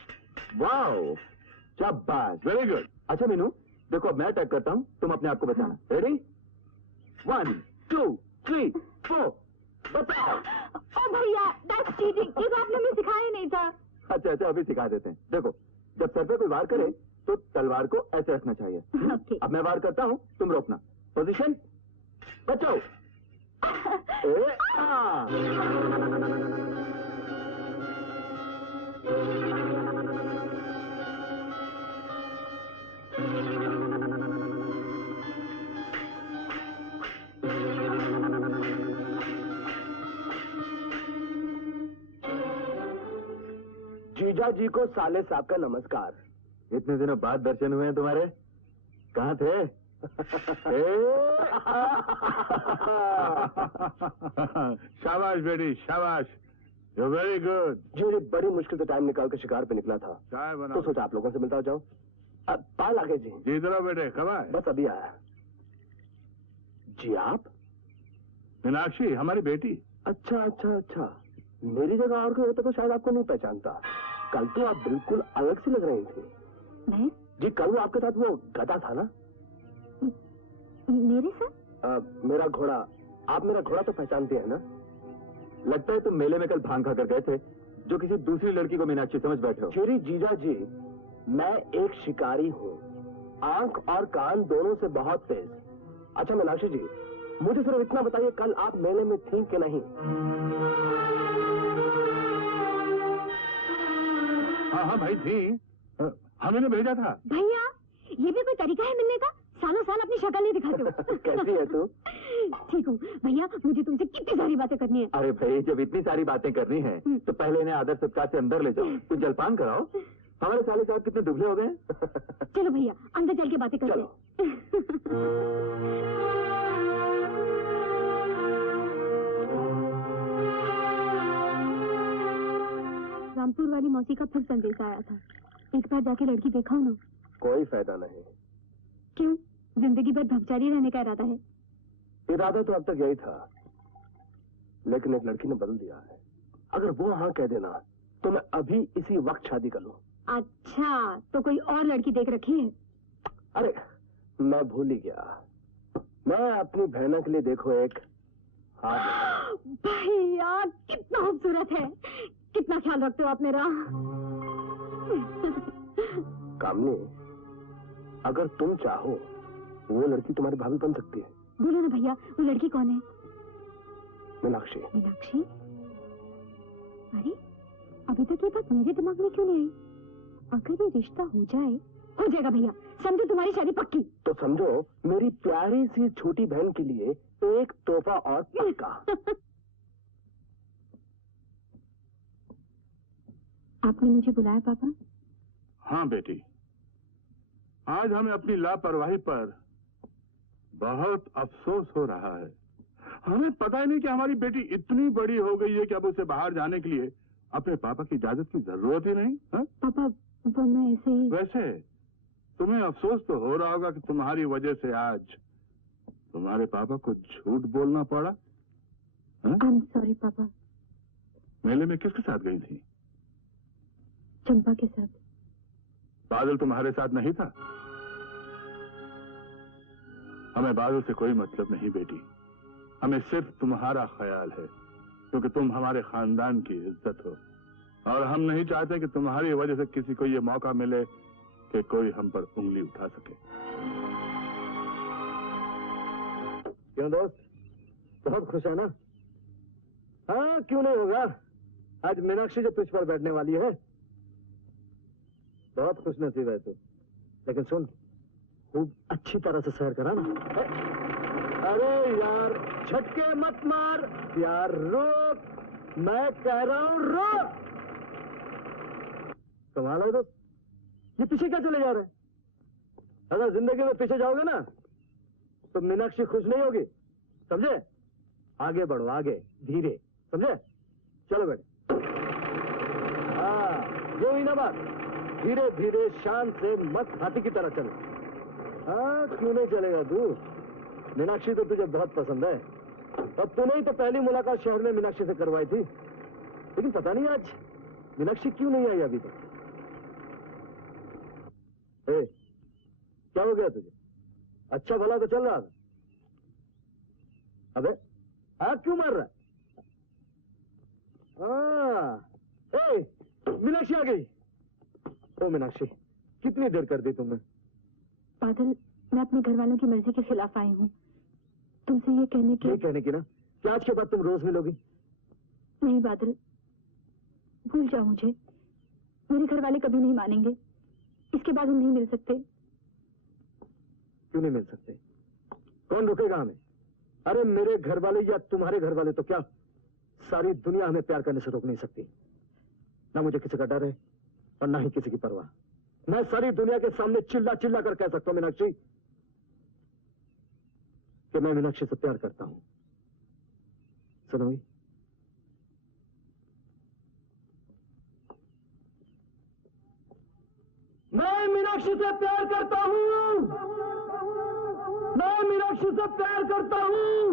वाओ, शाबाश। Very good. अच्छा मीनू, देखो अब मैं अटैक करता हूँ, तुम अपने आप को बचाना। रेडी? 1 2 3 4। बताओ। ओ भैया, दैट्स चीटिंग। ये तो आपने हमें सिखाया नहीं था। अच्छा अच्छा, अभी सिखा देते हैं। देखो, जब सर पे कोई वार करे तो तलवार को ऐसे रखना चाहिए। ओके। अब मैं वार करता हूँ, तुम रोकना। पोजीशन, बचाओ। ए, आ। जीजा जी को साले साहब का नमस्कार। इतने दिनों बाद दर्शन हुए हैं तुम्हारे, कहाँ थे? शाबाश बेटी, शाबाश। You very good. जी बड़ी मुश्किल से टाइम निकाल कर शिकार पे निकला था, चाय तो बनाओ। सोचा आप लोगों से मिलता जाओ। पाल आगे जी। जी इधर आओ बेटे, कब आए? बस अभी आया। जी आप? मीनाक्षी हमारी बेटी। अच्छा अच्छा अच्छा, मेरी जगह और कोई होता तो शायद आपको नहीं पहचानता। कल तो आप बिल्कुल अलग सी लग रही थी। मैं? जी कल आपके साथ वो गधा था ना? मेरे साथ? मेरा घोड़ा। आप मेरा घोड़ा तो पहचानती है ना? लगता है तुम मेले में कल भांग खा कर गए थे, जो किसी दूसरी लड़की को मीनाक्षी समझ बैठे हो। श्री जीजा जी, मैं एक शिकारी हूँ, आंख और कान दोनों से बहुत तेज। अच्छा मीनाक्षी जी, मुझे सिर्फ इतना बताइए, कल आप मेले में थी कि नहीं? हाँ हाँ भाई थी, हमें ने भेजा था। भैया, ये भी कोई तरीका है मिलने का? सालों साल अपनी शक्ल नहीं दिखाते हो। कैसी है तू? ठीक हूँ भैया, मुझे तुमसे कितनी सारी बातें करनी है। अरे भाई, जब इतनी सारी बातें करनी है तो पहले इन्हें आदर सत्कार से अंदर ले जाओ, तो जलपान कराओ। हमारे साले साहब कितने दुबले हो गए। चलो भैया, अंदर चल के बातें करते हैं। रामपुर वाली मौसी का फिर संदेश आया था, एक बार जाके लड़की देखा ना। कोई फायदा नहीं। क्यों? जिंदगी भर भगचारी रहने का इरादा है? इरादा तो अब तक यही था, लेकिन एक लड़की ने बदल दिया है। अगर वो हाँ कह देना तो मैं अभी इसी वक्त शादी कर लूं। अच्छा, तो कोई और लड़की देख रखी है? अरे मैं भूल ही गया, मैं अपनी बहना के लिए देखो एक हार। भैया कितना खूबसूरत है, कितना ख्याल रखते हो आप मेरा। कामनी, अगर तुम चाहो वो लड़की तुम्हारी भाभी बन सकती है। बोलो ना भैया, वो लड़की कौन है? मीनाक्षी। मीनाक्षी? अरे अभी तक ये बात मेरे दिमाग में क्यों नहीं आई? अगर ये रिश्ता हो जाए, हो जाएगा भैया, समझो तुम्हारी शादी पक्की। तो समझो मेरी प्यारी सी छोटी बहन के लिए एक तोहफा और पक्का। आपने मुझे बुलाया पापा? हाँ बेटी, आज हमें अपनी लापरवाही पर बहुत अफसोस हो रहा है। हमें पता ही नहीं कि हमारी बेटी इतनी बड़ी हो गई है कि अब उसे बाहर जाने के लिए अपने पापा की इजाजत की जरूरत ही नहीं। हा? पापा वो मैं ऐसे ही। वैसे तुम्हें अफसोस तो हो रहा होगा कि तुम्हारी वजह से आज तुम्हारे पापा को झूठ बोलना पड़ा। आई एम सॉरी पापा। मेले में किसके साथ गई थी? चंपा के साथ। बादल तुम्हारे साथ नहीं था? हमें बादल से कोई मतलब नहीं बेटी, हमें सिर्फ तुम्हारा ख्याल है, क्योंकि तुम हमारे खानदान की इज्जत हो, और हम नहीं चाहते कि तुम्हारी वजह से किसी को ये मौका मिले कि कोई हम पर उंगली उठा सके। क्यों दोस्त, बहुत खुश है ना? हाँ क्यों नहीं होगा, आज मीनाक्षी जो तुझ पर बैठने वाली है। बहुत खुश नसीब है तू, लेकिन सुन, खूब अच्छी तरह से सैर करा ना। अरे यार झटके मत मार यार, रोक, मैं कह रहा हूं रोक। कमाल है दोस्त, ये पीछे क्या चले जा रहे हैं? अगर जिंदगी में पीछे जाओगे ना तो मीनाक्षी खुश नहीं होगी, समझे? आगे बढ़ो, आगे धीरे, समझे? चलो बेटे। हाँ ये हुई ना बात, धीरे धीरे शान से, मत हाथी की तरह चलो। हाँ क्यों नहीं चलेगा तू? मीनाक्षी तो तुझे बहुत पसंद है, और तूने ही तो पहली मुलाकात शहर में मीनाक्षी से करवाई थी, लेकिन पता नहीं आज मीनाक्षी क्यों नहीं आई अभी तक। क्या हो गया तुझे? अच्छा भला तो चल रहा था। अबे आग क्यों मार रहा है? मीनाक्षी आ गई। ओ मीनाक्षी, कितनी देर कर दी तुमने? बादल, मैं अपने घर वालों की मर्जी के खिलाफ आई हूँ, तुमसे ये कहने की ना कि आज के बाद तुम रोज मिलोगी। नहीं बादल, भूल जाओ मुझे, मेरे घर वाले कभी नहीं मानेंगे, इसके बाद हम नहीं मिल सकते। क्यों नहीं मिल सकते? कौन रुकेगा हमें? अरे मेरे घर वाले या तुम्हारे घर वाले तो क्या सारी दुनिया हमें प्यार करने से रोक नहीं सकती। ना मुझे किसी का डर है और ना ही किसी की परवाह। मैं सारी दुनिया के सामने चिल्ला चिल्ला कर कह सकता हूं मीनाक्षी कि मैं मीनाक्षी से प्यार करता हूं। सुनोगी? मैं मीनाक्षी से प्यार करता हूँ। मैं मीनाक्षी से प्यार करता हूँ।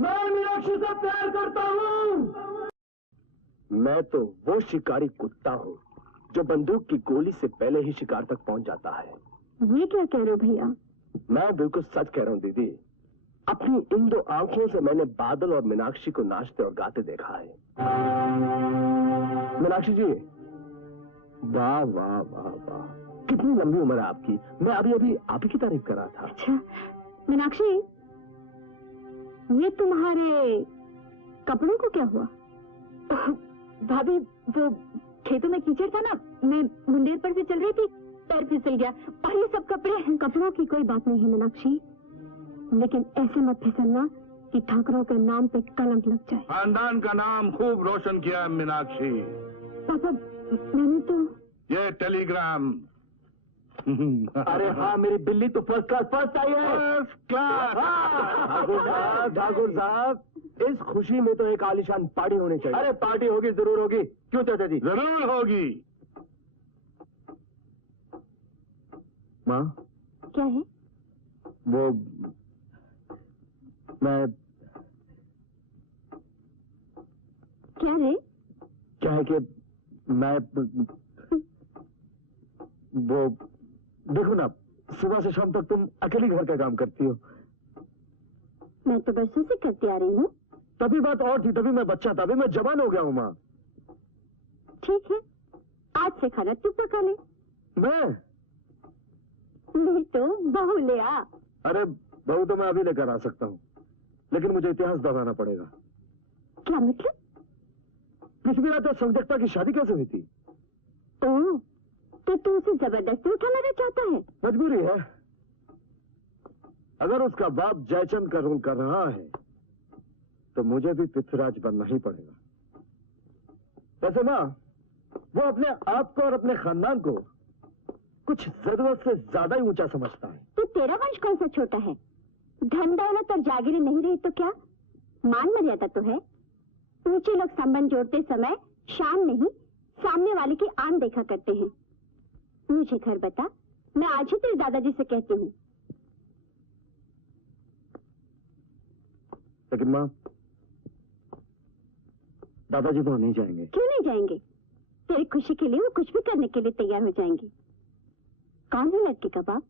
मैं मीनाक्षी से प्यार करता हूँ। मैं तो वो शिकारी कुत्ता हूँ जो बंदूक की गोली से पहले ही शिकार तक पहुंच जाता है। ये क्या कह रहे हो भैया? मैं बिल्कुल सच कह रहा हूँ दीदी। अपनी इन दो आंखों से मैंने बादल और मीनाक्षी को नाचते और गाते देखा है। मीनाक्षी जी, वाह वाह वाह वाह, कितनी लंबी उम्र है आपकी। मैं अभी अभी आप ही की तारीफ कर रहा था। अच्छा मीनाक्षी, ये तुम्हारे कपड़ों को क्या हुआ? भाभी, वो खेतों में कीचड़ था ना, मैं मुंडेर पर से चल रही थी, पैर फिसल गया और ये सब कपड़े। कपड़ों की कोई बात नहीं है मीनाक्षी, लेकिन ऐसे मत फिसलना कि ठाकरों के नाम पे कलंक लग जाए। खानदान का नाम खूब रोशन किया है मीनाक्षी। पापा, मैंने तो ये टेलीग्राम। अरे हाँ, मेरी बिल्ली तो फर्स्ट क्लास फर्स्ट आई है। First class. ठाकुर साहब, इस खुशी में तो एक आलीशान पार्टी होनी चाहिए। अरे पार्टी होगी, जरूर होगी। क्यों चाचा जी? जरूर होगी। माँ, क्या है? वो मैं क्या रे? क्या है कि मैं वो देखो ना, सुबह से शाम तक तुम अकेली घर का काम करती हो। मैं तो बरसों से करती आ रही हूँ। तभी बात और थी, तभी मैं बच्चा था, अभी मैं जवान हो गया हूँ माँ। ठीक है, आज से खाना तू पका ले। मैं? नहीं तो बहू ले आ। अरे बहू तो मैं अभी लेकर आ सकता हूँ, लेकिन मुझे इतिहास बताना पड़ेगा। क्या मतलब? पिछली रात संजक्ता की शादी कैसे हुई थी? ओह, तो तू उसे जबरदस्ती उठा लाना चाहता है? मजबूरी है। अगर उसका बाप जयचंद का रोल कर रहा है तो मुझे भी पृथ्वीराज बनना ही पड़ेगा। वैसे माँ, वो अपने आप को और अपने खानदान को कुछ जरूरत से ज्यादा ही ऊंचा समझता है। तो तेरा वंश कौन सा छोटा है? धन दौलत और जागीरें नहीं रही तो क्या, मान मर्यादा तो है। ऊंचे लोग संबंध जोड़ते समय शान नहीं, सामने वाले की आन देखा करते हैं। मुझे घर बता, मैं आज ही तेरे दादाजी से कहती हूँ। लेकिन माँ, दादाजी तो नहीं जाएंगे। क्यों नहीं जाएंगे? तेरी खुशी के लिए वो कुछ भी करने के लिए तैयार हो जाएंगे। कौन है लड़के का बाप?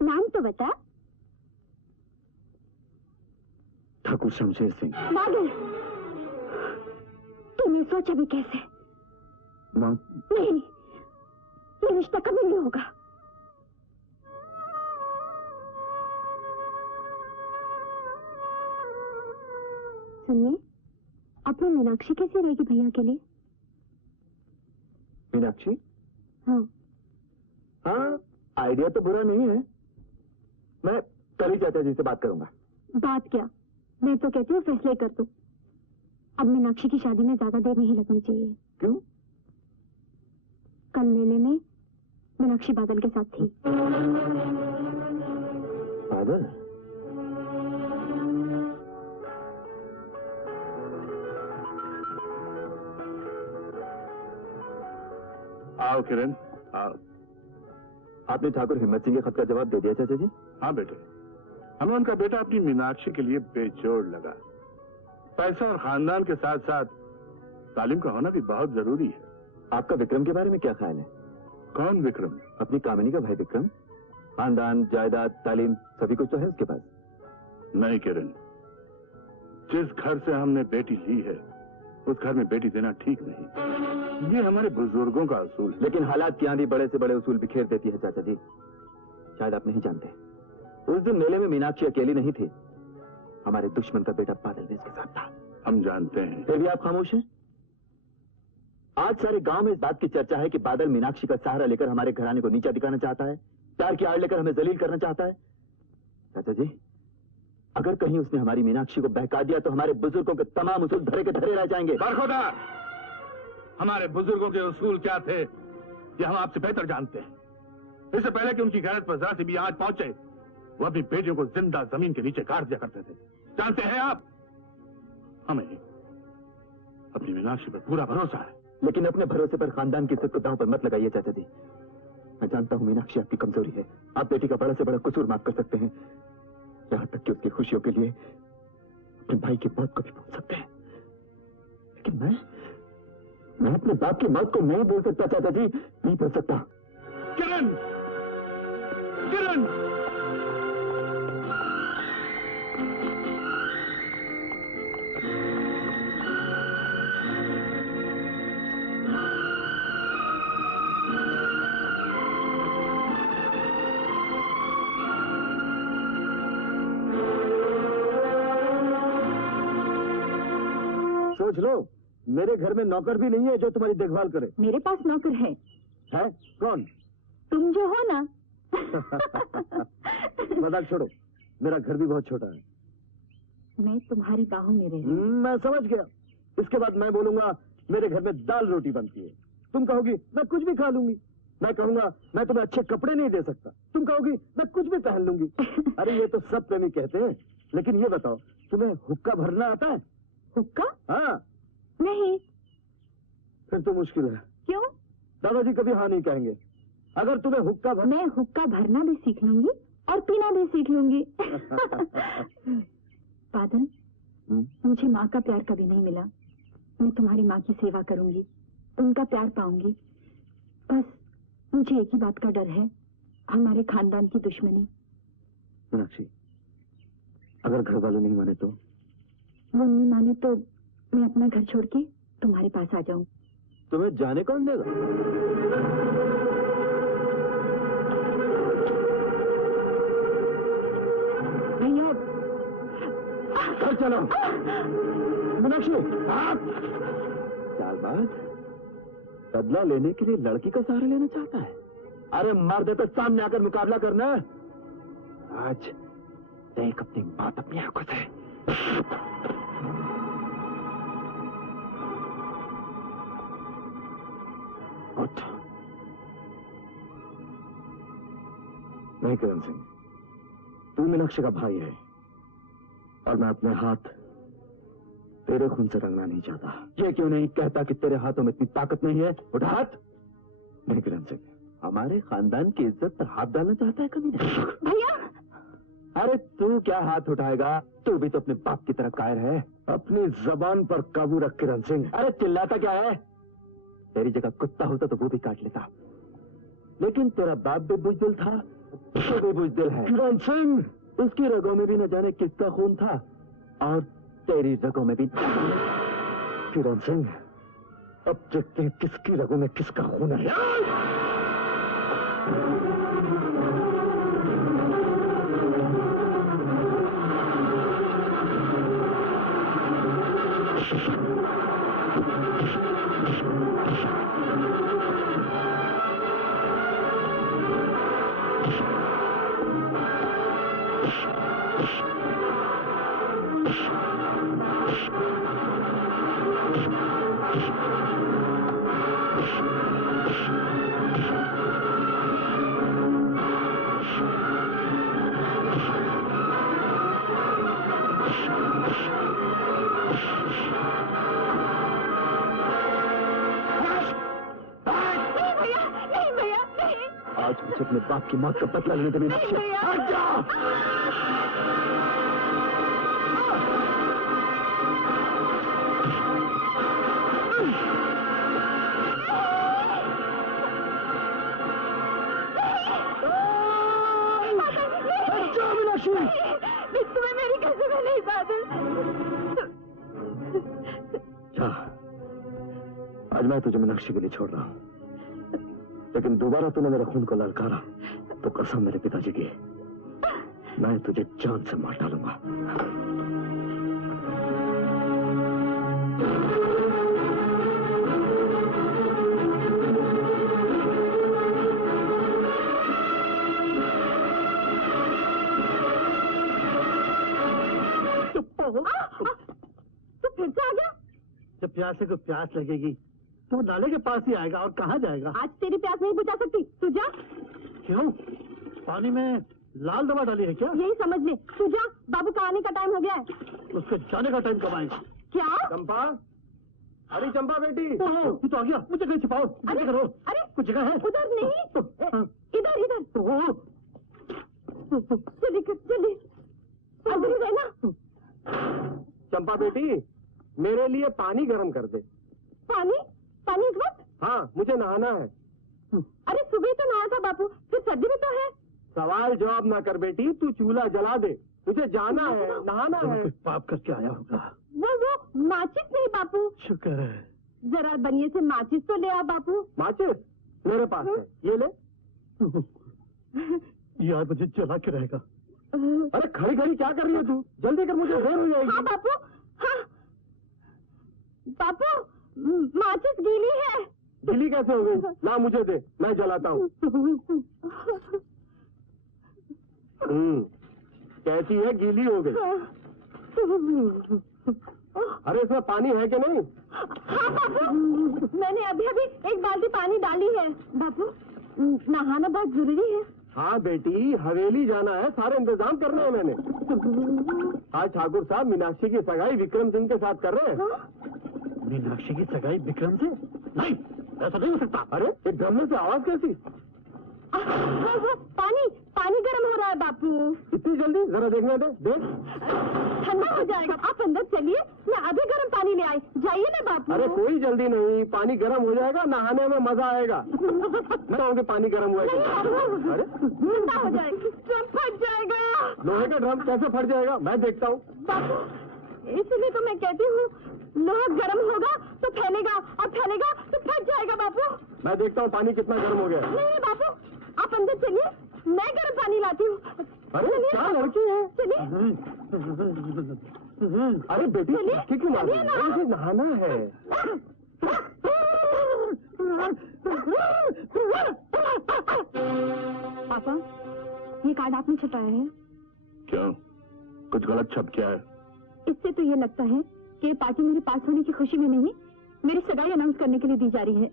नाम तो बता। ठाकुर शमशेर सिंह। पागल, तूने सोचा भी कैसे? माँ, नहीं, ये रिश्ता कभी नहीं होगा। सुनिए, अपनी मीनाक्षी कैसे रहेगी भैया के लिए? मीनाक्षी? हाँ। हाँ, आइडिया तो बुरा नहीं है। मैं कल ही चाचा जी से बात करूंगा। बात क्या, मैं तो कहती हूँ फैसले कर दो। अब मीनाक्षी की शादी में ज्यादा देर नहीं लगनी चाहिए। क्यों? कल मेले में मीनाक्षी बादल के साथ थी। बादल? आओ किरण, आओ। आपने ठाकुर हिम्मत सिंह के खत का जवाब दे दिया चाचा जी? हाँ बेटे, हमें उनका बेटा अपनी मीनाक्षी के लिए बेजोड़ लगा। पैसा और खानदान के साथ साथ तालीम का होना भी बहुत जरूरी है। आपका विक्रम के बारे में क्या ख्याल है? कौन विक्रम? अपनी कामिनी का भाई विक्रम। खानदान, जायदाद, तालीम सभी कुछ तो है उसके पास। नहीं किरण, जिस घर से हमने बेटी ली है उस घर में बेटी देना ठीक नहीं। ये हमारे बुजुर्गों का असूल है। लेकिन हालात की आंधी बड़े से बड़े उसूल बिखेर देती है चाचा जी। शायद आप नहीं जानते, उस दिन मेले में मीनाक्षी अकेली नहीं थी, हमारे दुश्मन का बेटा बादल भी इसके साथ था। हम जानते हैं। फिर भी आप खामोश हैं। आज सारे गांव में इस बात की चर्चा है कि बादल मीनाक्षी का सहारा लेकर हमारे घराने को नीचा दिखाना चाहता है, प्यार की आड़ लेकर हमें जलील करना चाहता है। चाचा जी, अगर कहीं उसने हमारी मीनाक्षी को बहका दिया तो हमारे बुजुर्गों के तमाम उसूल धरे के धरे रह जाएंगे। बरखुरदार, हमारे बुजुर्गों के उसूल क्या थे ये हम आपसे बेहतर जानते हैं। इससे पहले कि उनकी गैरत पर जरा सी भी आंच पहुंचे, वो अपनी बेटियों को जिंदा जमीन के नीचे गाड़ दिया करते थे। जानते हैं आप, हमें अपनी मीनाक्षी पर पूरा भरोसा है। लेकिन अपने भरोसे पर खानदान की इज्जत को दांव पर मत लगाइए चाचा जी। मैं जानता हूं मीनाक्षी आपकी कमजोरी है, आप बेटी का बड़ा से बड़ा कसूर माफ कर सकते हैं, यहां तक कि उसकी खुशियों के लिए अपने भाई की मौत को भी भूल सकते हैं। लेकिन मैं अपने बाप की मौत को नहीं भूल सकता चाचा जी, नहीं भूल सकता। किरण, किरण, सोच लो, मेरे घर में नौकर भी नहीं है जो तुम्हारी देखभाल करे। मेरे पास नौकर है। कौन? तुम जो हो ना। मजाक छोड़ो, मेरा घर भी बहुत छोटा है। मैं तुम्हारी बाहों में रह रही। मैं समझ गया। इसके बाद मैं बोलूंगा मेरे घर में दाल रोटी बनती है, तुम कहोगी मैं कुछ भी खा लूंगी। मैं कहूंगा मैं तुम्हें अच्छे कपड़े नहीं दे सकता, तुम कहोगी मैं कुछ भी पहन लूंगी। अरे ये तो सब प्रेमी कहते हैं, लेकिन ये बताओ तुम्हें हुक्का भरना आता है? हुक्का? हाँ। नहीं। फिर तो मुश्किल है। क्यों? दादाजी कभी हाँ नहीं कहेंगे। अगर तुम्हें हुक्का मैं हुक्का भरना भी सीख लूंगी और पीना भी सीख लूंगी। बादल, मुझे माँ का प्यार कभी नहीं मिला। मैं तुम्हारी माँ की सेवा करूंगी, उनका प्यार पाऊंगी। बस मुझे एक ही बात का डर है, हमारे खानदान की दुश्मनी। मीनाक्षी, अगर घर वाले नहीं माने तो? वो नहीं माने तो मैं अपना घर छोड़ के तुम्हारे पास आ जाऊं। तुम्हें जाने कौन देगा? भैया, घर चलो। मीनाक्षी, चालबाज, बदला लेने के लिए लड़की का सहारा लेना चाहता है। अरे मार दे तो सामने आकर मुकाबला करना। आज देख अपनी बात अपनी आंखों से। उठ। नहीं किरण सिंह, तू मीनाक्षी का भाई है और मैं अपने हाथ तेरे खून से रंगना नहीं चाहता। ये क्यों नहीं कहता कि तेरे हाथों में इतनी ताकत नहीं है? उठा हाथ। नहीं किरण सिंह, हमारे खानदान की इज्जत पर हाथ डालना चाहता है कभी नहीं। भैया, अरे तू क्या हाथ उठाएगा? तू भी तो अपने बाप की तरह कायर है। अपनी जबान पर काबू रख किरण सिंह। अरे चिल्लाता क्या है? तेरी जगह कुत्ता होता तो वो भी काट लेता, लेकिन तेरा बाप भी बुजदिल था, तो भी बुजदिल है। किरण सिंह, उसकी रगों में भी न जाने किसका खून था और तेरी रगों में भी। किरण सिंह, अब देखते हैं किसकी रगों में किसका खून है। आज मुझे अपने बाप की मौत का बदला लेने देने हट जा। तुम्हें मेरी कसम है नहीं बादल। क्या? आज मैं तुझे मीनाक्षी के लिए छोड़ रहा हूँ, लेकिन दोबारा तूने मेरे खून को ललकारा तो कसम मेरे पिताजी की, मैं तुझे जान से मार डालूंगा। तो फिर से आ गया? जब प्यासे को प्यास लगेगी तो नाले के पास ही आएगा, और कहाँ जाएगा? आज तेरी प्यास नहीं बुझा सकती, तू जा। क्यों? पानी में लाल दवा डाली है क्या? यही समझ ले, तू जा। बाबू का आने का टाइम हो गया है। उसके जाने का टाइम कब आएगा? क्या? चंपा, अरे चंपा बेटी, तू तो आ गया, मुझे कहीं छिपाओ, अरे करो, अरे कुछ जगह है? उधर नहीं, इधर इधर। चलिए अंदर ही रहना। चंपा बेटी, मेरे लिए पानी गर्म कर दे। पानी? पानी इस वक्त? हाँ, मुझे नहाना है। अरे सुबह तो नहाया था बापू, फिर सर्दी भी तो है। सवाल जवाब ना कर बेटी, तू चूल्हा जला दे, मुझे जाना है, नहाना है। पाप करके आया होगा। वो माचिस नहीं बापू। शुक्र है। जरा बनिए से माचिस तो ले आ बापू। माचिस मेरे पास है, ये ले। यार मुझे जला के रहेगा। अरे खड़ी खड़ी क्या कर रही है तू? जल्दी कर, मुझे देर हो जाएगी। हाँ बापू, हाँ बापू, माचिस गीली है। गीली कैसे हो गई? ला मुझे दे, मैं जलाता हूँ। कहती है गीली हो गई। अरे इसमें पानी है कि नहीं? हाँ बापू, मैंने अभी अभी एक बाल्टी पानी डाली है। बापू नहाना बहुत जरूरी है। हाँ बेटी, हवेली जाना है, सारे इंतजाम करने हैं मैंने। आज ठाकुर साहब मीनाक्षी की सगाई विक्रम सिंह के साथ कर रहे हैं। मीनाक्षी की सगाई विक्रम से? नहीं, ऐसा नहीं हो सकता। अरे एक ड्रम से आवाज कैसी? वो पानी गर्म हो रहा है बापू। इतनी जल्दी? जरा देखने दे, देख। ठंडा हो जाएगा, आप अंदर चलिए, मैं अभी गर्म पानी ले आई। जाइए ना बापू। अरे कोई जल्दी नहीं, पानी गर्म हो जाएगा, नहाने में मजा आएगा। मैं कहूँगी पानी गर्म हुआ है। अरे ठंडा हो जाएगा, ड्रम फट जाएगा। लोहे का ड्रम कैसे फट जाएगा? मैं देखता हूँ। बापू इसलिए तो मैं कहती हूँ, लोहा गर्म होगा तो फैलेगा, और फैलेगा तो फट जाएगा बापू। मैं देखता हूँ पानी कितना गर्म हो गया। नहीं बापू, आप अंदर चलिए, मैं गर्म पानी लाती हूँ। अरे क्या लड़की है? चलिए। अरे बेटी, चलिए, क्यों मार रही चलिए ना। है? मुझे नहाना है। पापा, ये कार्ड आपने छपाया है? क्यों, कुछ गलत छप गया है? इससे तो ये लगता है कि ये पार्टी मेरे पास होने की खुशी में नहीं, मेरी सगाई अनाउंस करने के लिए दी जा रही है।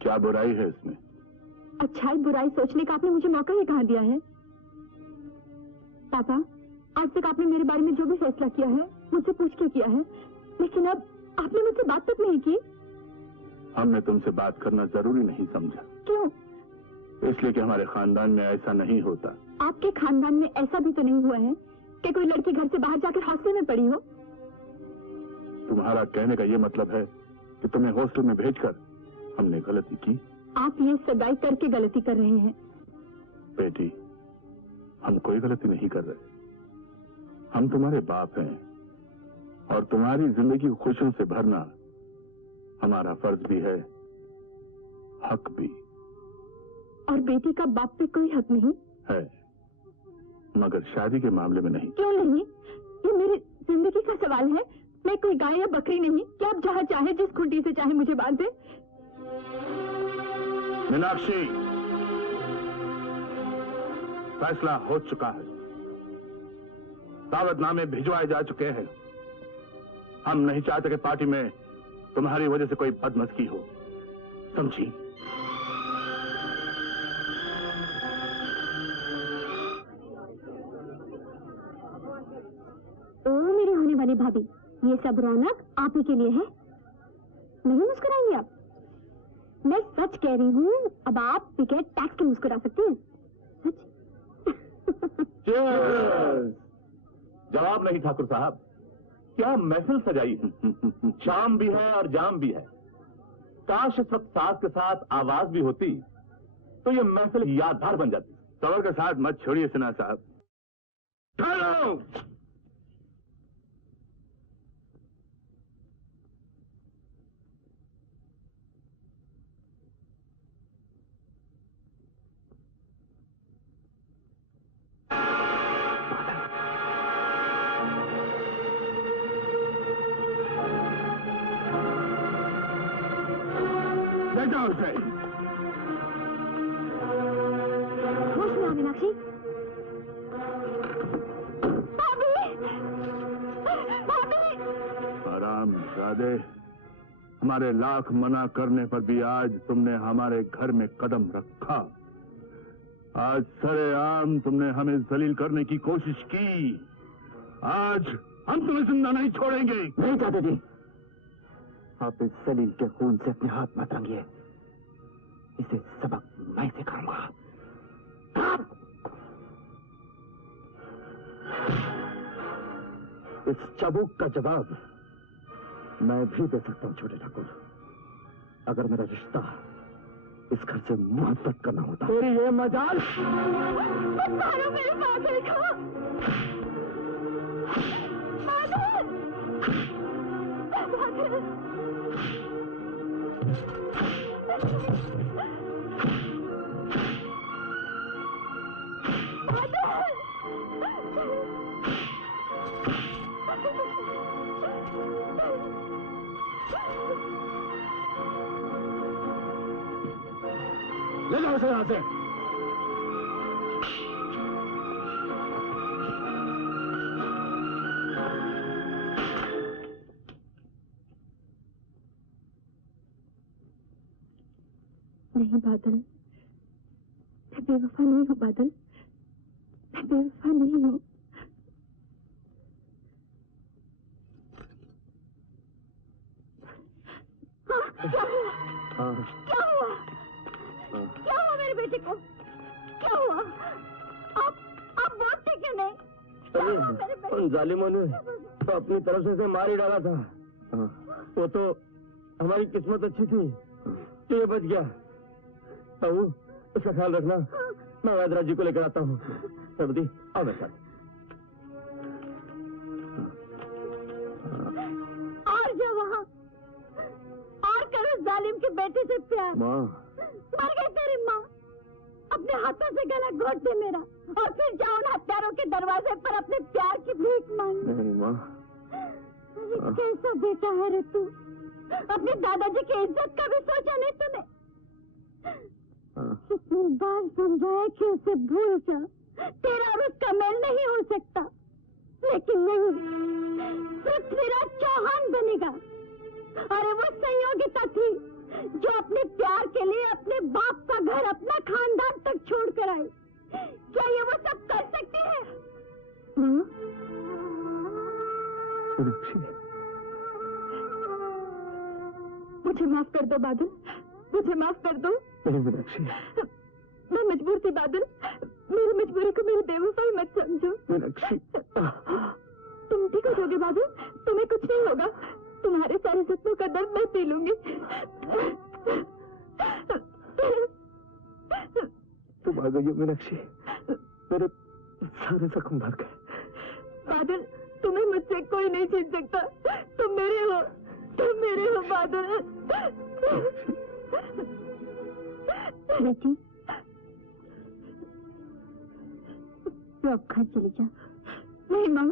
क्या बुराई है इसमें? अच्छाई बुराई सोचने का आपने मुझे मौका ही कहाँ दिया है? पापा, आज तक आपने मेरे बारे में जो भी फैसला किया है मुझसे पूछ के किया है, लेकिन अब आपने मुझसे बात तक नहीं की। हमने तुमसे बात करना जरूरी नहीं समझा। क्यों? इसलिए कि हमारे खानदान में ऐसा नहीं होता। आपके खानदान में ऐसा भी तो नहीं हुआ है कि कोई लड़की घर से बाहर जाकर हॉस्टल में पड़ी हो। तुम्हारा कहने का ये मतलब है कि तुम्हें हॉस्टल में भेजकर हमने गलती की? आप ये सगाई करके गलती कर रहे हैं। बेटी, हम कोई गलती नहीं कर रहे। हम तुम्हारे बाप हैं और तुम्हारी जिंदगी को खुशियों से भरना हमारा फर्ज भी है, हक भी। और बेटी का बाप पे कोई हक नहीं है, मगर शादी के मामले में नहीं। क्यों नहीं? ये मेरी जिंदगी का सवाल है। मैं कोई गाय या बकरी नहीं कि आप जहाँ चाहे जिस खूंटी से चाहे मुझे बांध दे। मीनाक्षी, फैसला हो चुका है, दावतनामे भिजवाए जा चुके हैं। हम नहीं चाहते कि पार्टी में तुम्हारी वजह से कोई बदमज़गी हो, समझी? ओ मेरी होने वाली भाभी, ये सब रौनक आप ही के लिए है। नहीं मुस्कुराएंगे आप? मैं सच कह रही हूँ, अब आप बिगैर टैक्स के मुस्कुरा सकती हैं। Cheers! जवाब नहीं ठाकुर साहब, क्या महफिल सजाई है। शाम भी है और जाम भी है। काश इस वक्त साथ के साथ आवाज भी होती तो ये महफिल यादगार बन जाती। सबर के साथ मत छोड़िए सिन्हा साहब। हेलो, ले जाओ उसे। होश में आ मीनाक्षी। भाभी! भाभी! आराम जादे, हमारे लाख मना करने पर भी आज तुमने हमारे घर में कदम रखा। आज सरेआम तुमने हमें जलील करने की कोशिश की। आज हम तुम्हें जिंदा नहीं छोड़ेंगे। नहीं चाचा जी, आप इस सलील के खून से अपने हाथ मत रंगिए। इसे सबक मैं सिखाऊंगा। इस चाबुक का जवाब मैं भी दे सकता हूं छोटे ठाकुर, अगर मेरा रिश्ता इस घर से मोहब्बत करना होता। तेरी ये मजाल। मारो मेरे पागल को। ले जाओ उसे यहां से। नहीं बादल, मैं बेवफा नहीं हूँ बादल, मैं बेवफा नहीं हूँ। क्या हुआ? क्या हुआ? क्या हुआ मेरे बेटे को? क्या हुआ? आप बोलते क्यों नहीं? क्या हुआ मेरे बेटे? उन जालिमों ने तो अपनी तरफ से इसे मार ही डाला था। वो तो हमारी किस्मत अच्छी थी कि ये बच गया। बाबू, उसका ख्याल रखना। मैं वैदराज जी को लेकर आता हूँ। सरबती, आओ मेरे साथ। और जा वहाँ और करो जालिम के बेटे से प्यार। माँ, मर गई तेरी माँ। अपने हाथों से गला घोट दे मेरा, और फिर जाओ उन हत्यारों के दरवाजे पर अपने प्यार की भीख मांग। नहीं माँ। अरे कैसा बेटा है रे तू? अपने दादाजी की इज्जत का भी सोचा नहीं तूने? कितनी बार समझाया कि उसे भूल जा, तेरा और उसका मेल नहीं हो सकता, लेकिन नहीं, पृथ्वीराज चौहान बनेगा। अरे वो संयोगिता थी जो अपने प्यार के लिए अपने बाप का घर, अपना खानदान तक छोड़ कर आई। क्या ये वो सब कर सकती है? मुझे माफ कर दो बादल, मुझे माफ कर दो। नहीं मीनाक्षी, मैं मजबूर थी बादल, मेरी मजबूरी को मेरी बेवफाई मत समझो। मीनाक्षी, तुम ठीक हो जाओगे बादल, तुम्हें कुछ नहीं होगा। तुम्हारे सारे सपनों का दर्द मैं पी लूंगी। तुम आ गई हो मीनाक्षी, मेरे सारे जख्म भर गए। बादल, तुम्हें मुझसे कोई नहीं छीन सकता। तुम मेरे हो, तुम मेरे हो बादल। बेटी, तो अब घर चली जा। नहीं माँ,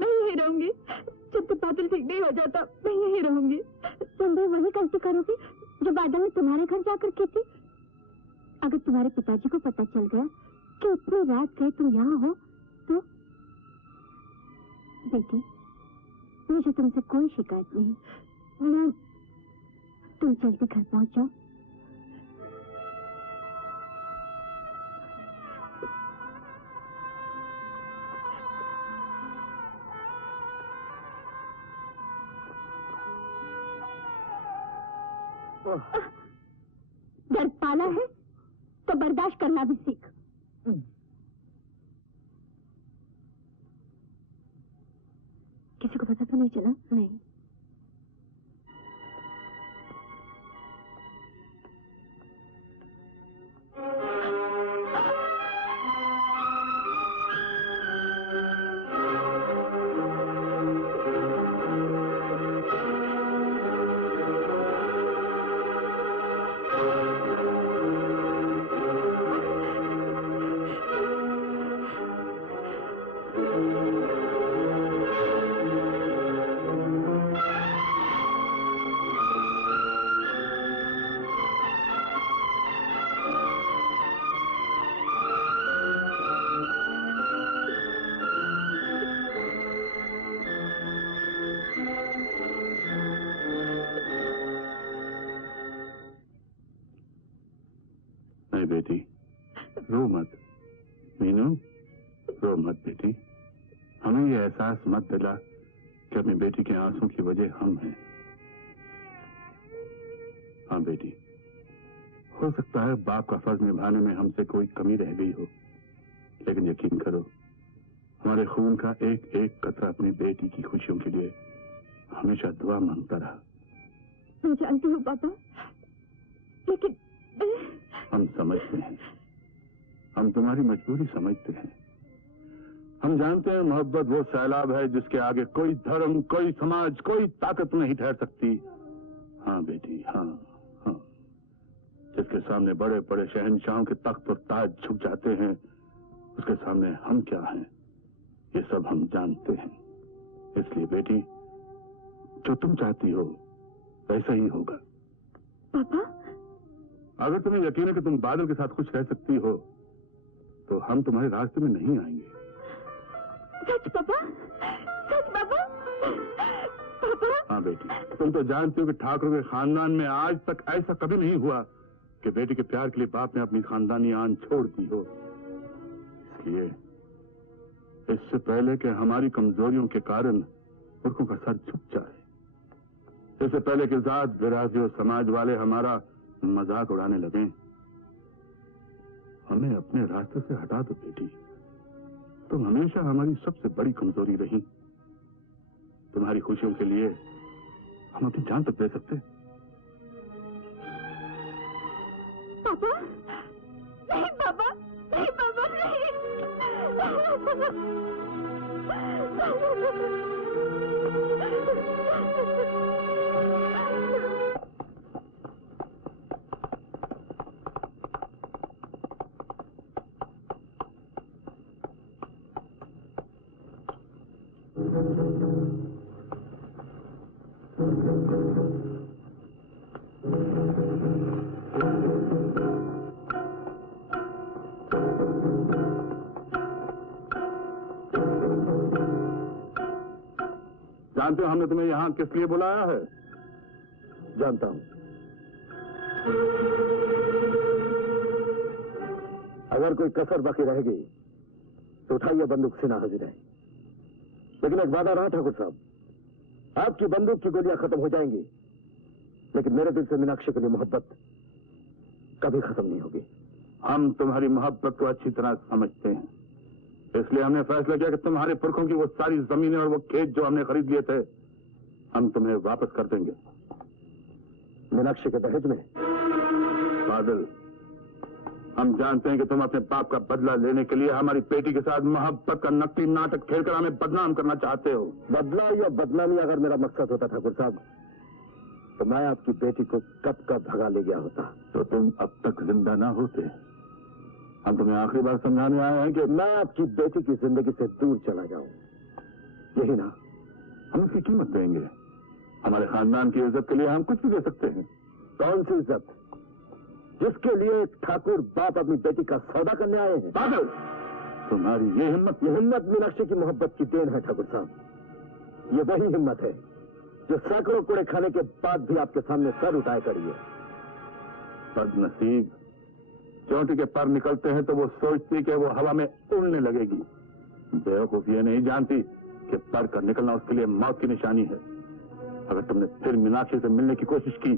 मैं यहीं रहूंगी। जब तक बादल ठीक नहीं हो जाता मैं यहीं रहूंगी। तुम भी वही गलती करोगी जो बादल ने तुम्हारे घर जाकर की थी। अगर तुम्हारे पिताजी को पता चल गया कि इतनी रात गए तुम यहाँ हो तो? बेटी, मुझे तुमसे कोई शिकायत नहीं। तुम जल्दी घर पहुंच जाओ। दर्द पाला है तो बर्दाश्त करना भी सीख। किसी को पता तो नहीं चला? नहीं। बेटी, रो मत। मीनू, रो मत बेटी। हमें ये एहसास मत दिला कि अपनी बेटी के आंसू की वजह हम हैं। हाँ बेटी, हो सकता है बाप का फर्ज निभाने में हमसे कोई कमी रह गई हो, लेकिन यकीन करो हमारे खून का एक एक कतरा अपनी बेटी की खुशियों के लिए हमेशा दुआ मांगता रहा। मैं जानती हूँ पापा, लेकिन हम समझते हैं, हम तुम्हारी मजबूरी समझते हैं। हम जानते हैं मोहब्बत वो सैलाब है जिसके आगे कोई धर्म, कोई समाज, कोई ताकत नहीं ठहर सकती। हाँ बेटी, हाँ हाँ, जिसके सामने बड़े बड़े शहंशाहों के तख्त और ताज झुक जाते हैं, उसके सामने हम क्या हैं ये सब हम जानते हैं। इसलिए बेटी, जो तुम चाहती हो वैसा ही होगा। पापा, अगर तुम्हें यकीन है कि तुम बादल के साथ खुश रह सकती हो तो हम तुम्हारे रास्ते में नहीं आएंगे। सच पापा, सच पापा, पापा। हाँ बेटी, तुम तो जानती हो कि ठाकुर के खानदान में आज तक ऐसा कभी नहीं हुआ कि बेटी के प्यार के लिए बाप ने अपनी खानदानी आन छोड़ दी हो। इसलिए इससे पहले कि हमारी कमजोरियों के कारण पुरखों का सर झुक जाए, इससे पहले कि जात बिरादरी और समाज वाले हमारा मजाक उड़ाने लगे, हमें अपने रास्ते से हटा दो बेटी। तुम हमेशा हमारी सबसे बड़ी कमजोरी रही। तुम्हारी खुशियों के लिए हम अपनी जान तक दे सकते। पापा नहीं, पापा नहीं, पापा नहीं। जानते हो हमने तुम्हें यहां किस लिए बुलाया है? जानता हूं। अगर कोई कसर बाकी रहेगी तो उठाइए बंदूक, सीना हाजिर है। लेकिन एक वादा रहा ठाकुर साहब, आपकी बंदूक की गोलियां खत्म हो जाएंगी, लेकिन मेरे दिल से मीनाक्षी के लिए मोहब्बत कभी खत्म नहीं होगी। हम तुम्हारी मोहब्बत को अच्छी तरह समझते हैं, इसलिए हमने फैसला किया कि तुम्हारे पुरखों की वो सारी जमीनें और वो खेत जो हमने खरीद लिए थे, हम तुम्हें वापस कर देंगे। मीनाक्षी के दहेज में? बादल, हम जानते हैं कि तुम अपने बाप का बदला लेने के लिए हमारी बेटी के साथ मोहब्बत का नकली नाटक खेलकर हमें बदनाम करना चाहते हो। बदला या बदनामी अगर मेरा मकसद होता ठाकुर साहब, तो मैं आपकी बेटी को कब का भगा ले गया होता। तो तुम अब तक जिंदा ना होते। हम तुम्हें आखिरी बार समझाने आए हैं कि मैं आपकी बेटी की जिंदगी से दूर चला जाऊं, यही ना? हम इसकी कीमत देंगे। हमारे खानदान की इज्जत के लिए हम कुछ भी दे सकते हैं। कौन सी इज्जत, जिसके लिए एक ठाकुर बाप अपनी बेटी का सौदा करने आए हैं? बादल, तुम्हारी ये हिम्मत मीनाक्षी की मोहब्बत की देन है ठाकुर साहब। ये वही हिम्मत है जो सैकड़ों कुड़े खाने के बाद भी आपके सामने सर उठाए खड़ी है। बदनसीब, चोटी के पर निकलते हैं तो वो सोचती कि वो हवा में उड़ने लगेगी। बेवकूफ ये नहीं जानती कि पर का निकलना उसके लिए मौत की निशानी है। अगर तुमने फिर मीनाक्षी से मिलने की कोशिश की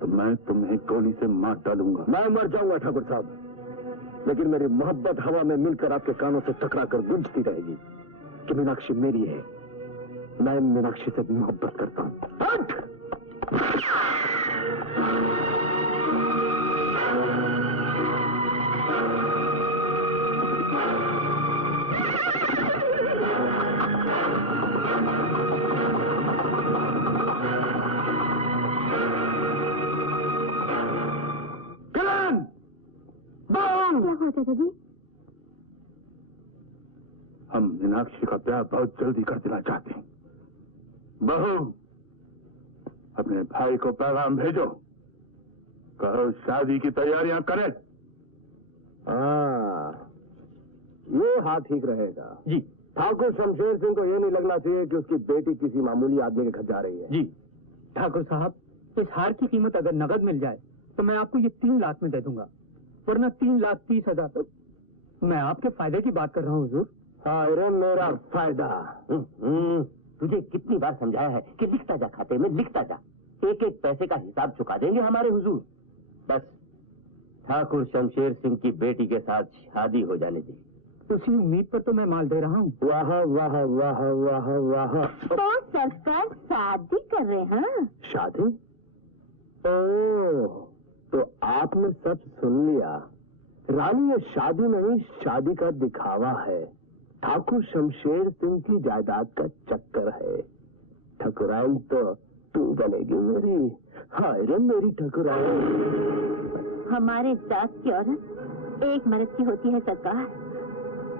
तो मैं तुम्हें गोली से मार डालूंगा। मैं मर जाऊंगा ठाकुर साहब, लेकिन मेरी मोहब्बत हवा में मिलकर आपके कानों से टकरा कर गूंजती रहेगी कि मीनाक्षी मेरी है, मैं मीनाक्षी से मोहब्बत करता हूं। हट! दादाजी, हम मीनाक्षी का ब्याह बहुत जल्दी कर देना चाहते हैं। बहू, अपने भाई को पैगाम भेजो, कहो शादी की तैयारियां करें। हाँ, ये हाथ ठीक रहेगा जी। ठाकुर शमशेर सिंह को ये नहीं लगना चाहिए कि उसकी बेटी किसी मामूली आदमी के घर जा रही है। जी ठाकुर साहब, इस हार की कीमत अगर नगद मिल जाए तो मैं आपको ये 3 लाख में दे दूंगा, वरना 3,30,000। मैं आपके फायदे की बात कर रहा हूँ हुजूर। हाँ, अरे मेरा फायदा। तुझे कितनी बार समझाया है कि लिखता जा, खाते में लिखता जा। एक एक पैसे का हिसाब चुका देंगे हमारे हुजूर। बस ठाकुर शमशेर सिंह की बेटी के साथ शादी हो जाने दी। उसी उम्मीद पर तो मैं माल दे रहा हूँ। वाह वाह वाह वाह वाह। तो सरकार शादी कर रहे हैं? शादी? ओह, तो आपने सब सुन लिया। रानी, ये शादी नहीं, शादी का दिखावा है। ठाकुर शमशेर सिंह की जायदाद का चक्कर है। ठकुराइन तो तू बनेगी मेरी। हाय रे मेरी ठकुराइन। हमारे जात की औरत एक मर्द की होती है सरकार।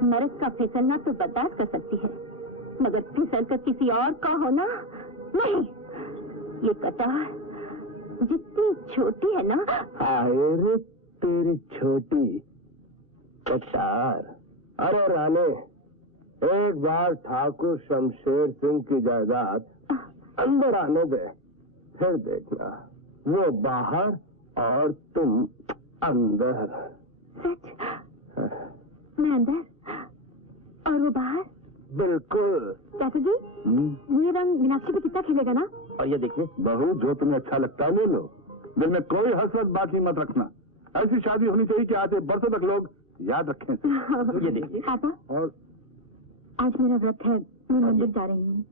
मर्द का फिसलना तो बर्दाश्त कर सकती है, मगर फिसल कर किसी और का होना नहीं। ये कटार जितनी छोटी है ना। हाय रे तेरी छोटी कटार। अरे राने, एक बार ठाकुर शमशेर सिंह की जायदाद अंदर आने दे, फिर देखना वो बाहर और तुम अंदर। सच? मैं अंदर और वो बाहर? बिल्कुल। चाचा जी, ये रंग मीनाक्षी पे कितना खिलेगा ना? और ये देखिए बहू, जो तुम्हें अच्छा लगता है ले लो, दिल में कोई हसरत बाकी मत रखना। ऐसी शादी होनी चाहिए कि आधे बरसों तक लोग याद रखें। ये देखिए। पापा, और आज मेरा व्रत है, मैं मंदिर जा रही हूँ।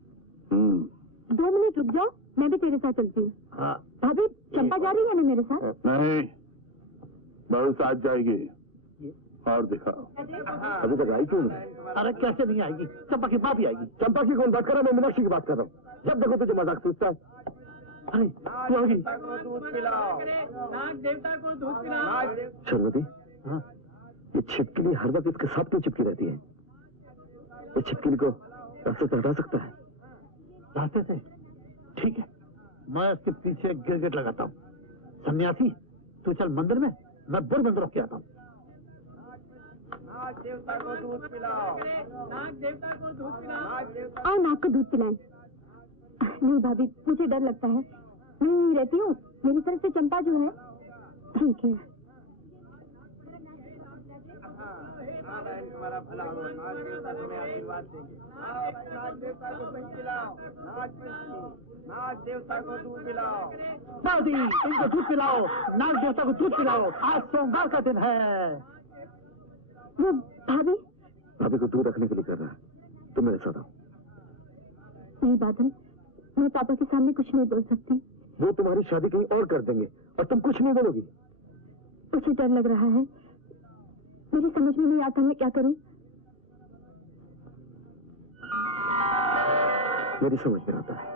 2 मिनट रुक जाओ, मैं भी तेरे साथ चलती हूँ। हाँ। भाभी, चंपा जा रही है ना मेरे साथ? नहीं, बहू साथ जाएगी। और दिखाओ। अभी तक आई क्यों नहीं? अरे कैसे नहीं आएगी, चंपा की माँ भी आएगी। चंपा की कौन बात कर रहा है? मैं मीनाक्षी की बात कर रहा हूँ। जब देखो तुझे मजाक सूझता है। अरे तू आ गई। शर्वती, ये छिपकली हर वक्त इसके साथ क्यों चिपकी रहती है? ये छिपकली को रास्ते से हटा सकता है? रास्ते से? ठीक है, मैं उसके पीछे गिरगिट लगाता हूँ। सन्यासी, तू चल मंदिर में, मैं बुर बंद रख के आता हूँ। नाग देवता को दूध पिलाओ। आओ, नाग को दूध पिलाएं। नहीं भाभी, मुझे डर लगता है। मैं यहीं रहती हूँ, मेरी तरफ से चंपा जो है। ठीक है। तुम्हारा भला हो, नाग देवता तुम्हें आशीर्वाद देंगे। नाग देवता को दूध पिलाओ। नाग देवता को दूध पिलाओ। दादी, इनको दूध पिलाओ, नाग देवता को दूध पिलाओ। आज सोमवार का दिन है। वो भाभी? भाभी को दूर रखने के लिए कर रहा है। तुम मेरे साथ आओ। नहीं बादल, मैं पापा के सामने कुछ नहीं बोल सकती। वो तुम्हारी शादी कहीं और कर देंगे और तुम कुछ नहीं बोलोगी। मुझे डर लग रहा है, मेरी समझ में नहीं आता मैं क्या करूं। मेरी समझ में आता है।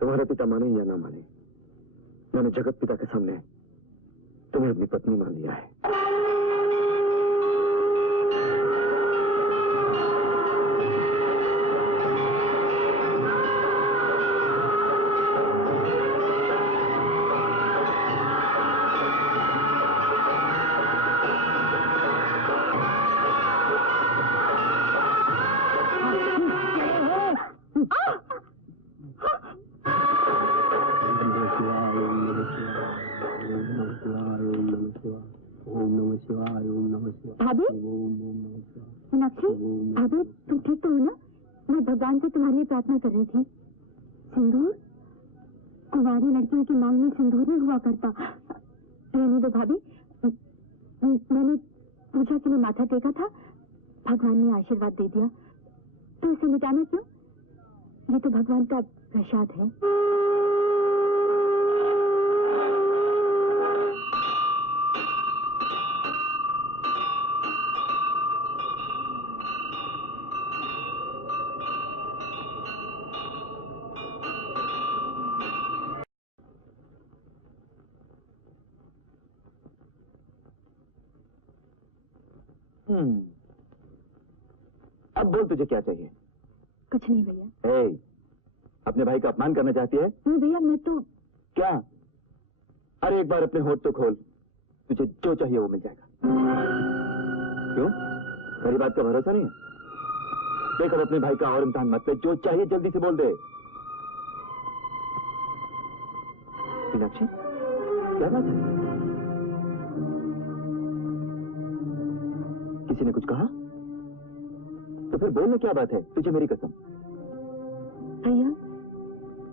तुम्हारे पिता माने या ना माने, मैंने जगत पिता के सामने तुम्हें अपनी पत्नी मान लिया है। भाभी, मीनाक्षी, भाभी तुम ठीक तो हो ना? मैं भगवान से तुम्हारे लिए प्रार्थना कर रही थी। सिंदूर? कुंवारी लड़कियों की मांग में सिंदूर नहीं हुआ करता। रहने दो भाभी, मैंने पूजा के लिए माथा टेका था, भगवान ने आशीर्वाद दे दिया, तो इसे मिटाना क्यों? ये तो भगवान का प्रसाद है। अब बोल, तुझे क्या चाहिए? कुछ नहीं भैया। अपने भाई का अपमान करना चाहती है? नहीं भैया, मैं तो क्या? अरे एक बार अपने होठ तो खोल, तुझे जो चाहिए वो मिल जाएगा। क्यों? मेरी बात का भरोसा नहीं है? देख, अब अपने भाई का और इम्तिहान मत ले, जो चाहिए जल्दी से बोल दे। मीनाक्षी, क्या बात है? किसी ने कुछ कहा? तो फिर बोलना क्या बात है? तुझे मेरी कसम। भैया,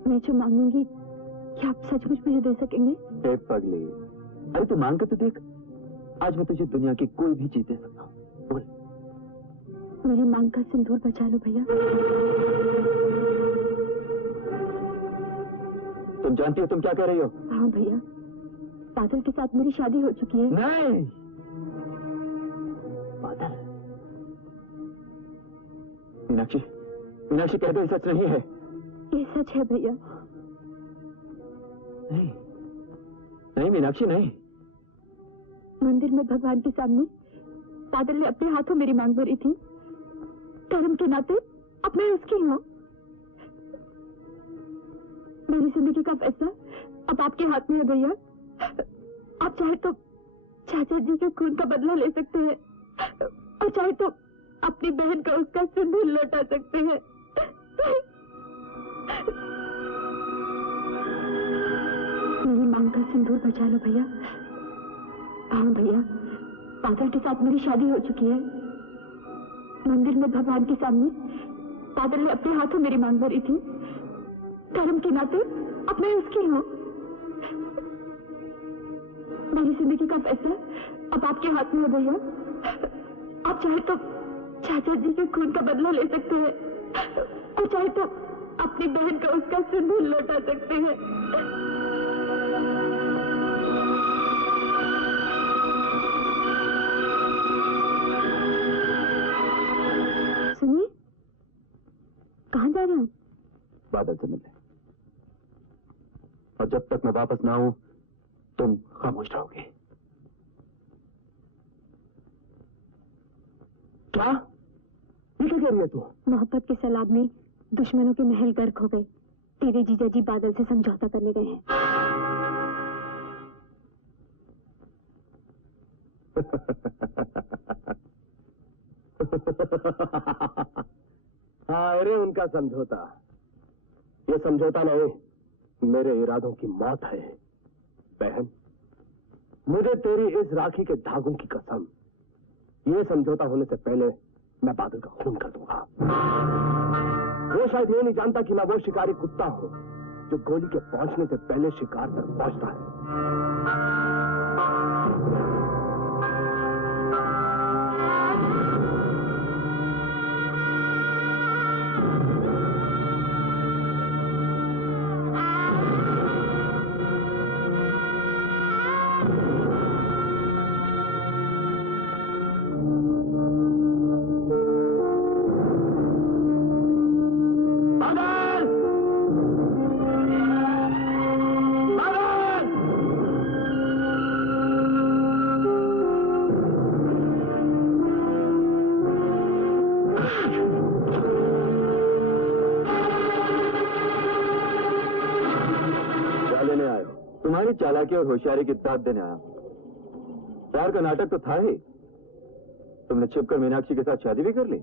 मैं जो मांगूंगी क्या आप सचमुच मुझे दे सकेंगे? ए पगली, अरे तू मांग कर तो देख। आज मैं तुझे दुनिया की कोई भी चीज दे सकता हूँ। बोल। मेरी मांग का सिंदूर बचा लो भैया। तुम जानती हो तुम क्या कह रही हो? हाँ भैया, बादल के साथ मेरी शादी हो चुकी है। नहीं। बादल? मीनाक्षी, मीनाक्षी कहते हैं सच नहीं है। ये सच है भैया। नहीं, नहीं मीनाक्षी नहीं। मंदिर में भगवान के सामने बादल ने अपने हाथों मेरी मांग भरी थी। धर्म के नाते अब मैं उसकी हूँ। मेरी जिंदगी का फैसला अब आपके हाथ में है भैया। आप चाहे तो चाचा जी के खून का बदला ले सकते हैं और चाहे तो अपनी बहन का उसका सिंदूर लौटा सकते हैं। मेरी मांग का सिंदूर बचा लो भैया। हाँ भैया, बादल के साथ मेरी शादी हो चुकी है। मंदिर में भगवान के सामने बादल ने अपने हाथों मेरी मांग भरी थी। धर्म के नाते अब मैं उसकी हूँ। मेरी जिंदगी का फैसला अब आपके हाथ में है भैया। आप चाहे तो चाचा जी के खून का बदला ले सकते हैं और चाहे तो अपनी बहन का उसका सिंदूर लौटा सकते हैं। सुनिए, कहाँ जा रहे हैं? बादल से मिलने। और जब तक मैं वापस ना आऊं तुम खामोश रहोगे। क्या? ये क्या कह रही है तू? मोहब्बत के सैलाब में दुश्मनों के महल गर्क हो गए। तेरे जीजा जी बादल से समझौता करने गए हैं। हाँ, अरे उनका समझौता। ये समझौता नहीं, मेरे इरादों की मौत है। बहन, मुझे तेरी इस राखी के धागों की कसम, ये समझौता होने से पहले मैं बादल का खून कर दूंगा। वो शायद ये नहीं जानता कि मैं वो शिकारी कुत्ता हूं जो गोली के पहुंचने से पहले शिकार तक पहुंचता है। चालाकी और होशियारी की दाद देने आया। प्यार का नाटक तो था ही। तुमने छिपकर मीनाक्षी के साथ शादी भी कर ली,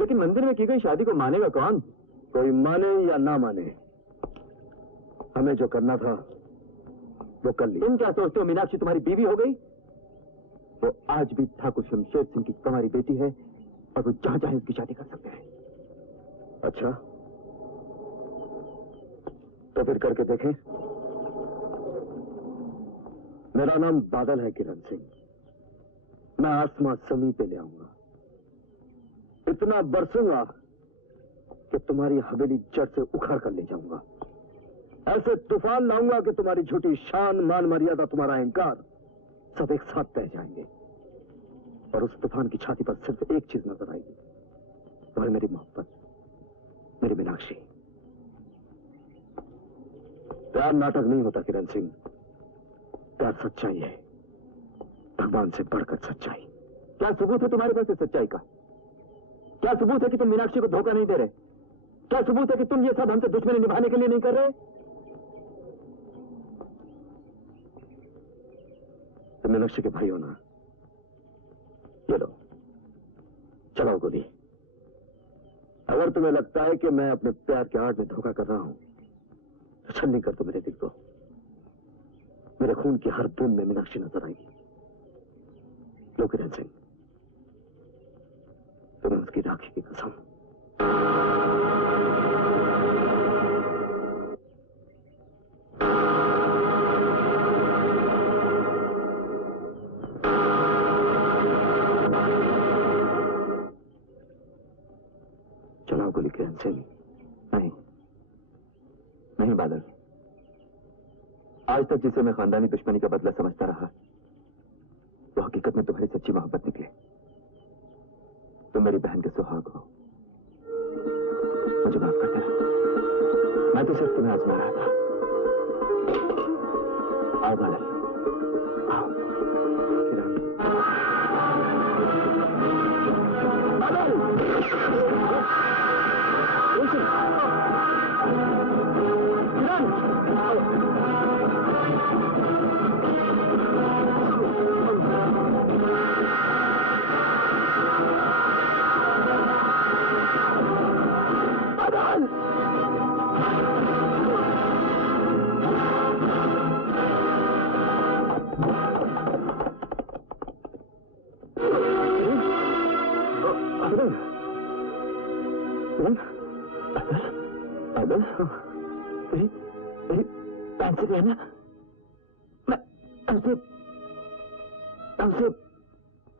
लेकिन मंदिर में की गई शादी को मानेगा कौन? कोई माने या ना माने, हमें जो करना था वो कर लिया। तुम क्या सोचते हो मीनाक्षी तुम्हारी बीवी हो गई? वो आज भी ठाकुर शमशेर सिंह की तुम्हारी बेटी है और वो जहां चाहे उसकी शादी कर सकते हैं। अच्छा, तो फिर करके देखें। मेरा नाम बादल है किरण सिंह। मैं आसमां जमीन पे ले आऊंगा, इतना बरसूंगा कि तुम्हारी हवेली जड़ से उखाड़ कर ले जाऊंगा। ऐसे तूफान लाऊंगा कि तुम्हारी झूठी शान, मान मर्यादा, तुम्हारा अहंकार सब एक साथ बह जाएंगे। और उस तूफान की छाती पर सिर्फ एक चीज नजर आएगी, वो है मेरी मोहब्बत, मेरी मीनाक्षी। प्यार नाटक नहीं होता किरण सिंह, प्यार सच्चाई है, भगवान से बढ़कर सच्चाई। क्या सबूत है तुम्हारे पास इस सच्चाई का? क्या सबूत है कि तुम मीनाक्षी को धोखा नहीं दे रहे? क्या सबूत है कि तुम ये सब हमसे दुश्मनी निभाने के लिए नहीं कर रहे? तुम मीनाक्षी के भाई हो ना? ये लो, चलाओ गोली। अगर तुम्हें लगता है कि मैं अपने प्यार के आड़ में धोखा कर रहा हूं तो छलनी कर दो मेरे दिल को। मेरे खून की हर बूंद में मीनाक्षी नजर आएगी। लो किरण सिंह, तुम्हें उसकी राखी की कसम। चलाओ गोली किरण सिंह। नहीं नहीं बादल, आज तक जिसे मैं खानदानी दुश्मनी का बदला समझता रहा, वो हकीकत में तुम्हारी सच्ची मोहब्बत निकले। तुम मेरी बहन के सुहाग हो, मुझे माफ कर देना। मैं तो सिर्फ तुम्हें आजमा रहा था। आओ बादल, आओ। किरण, बादल, मेरी पेंसिल है ना, मैं उसे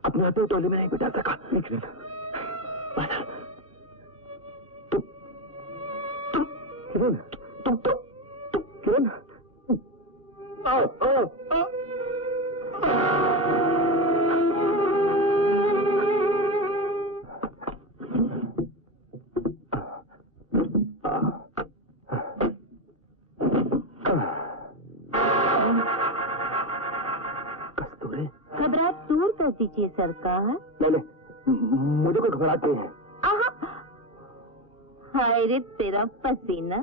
अपने हाथों टोली में नहीं बिठा सका। किरण, घबराहट दूर कर दीजिए सरकार। नहीं, मुझे कोई घबराहट नहीं है। हाय रे तेरा पसीना,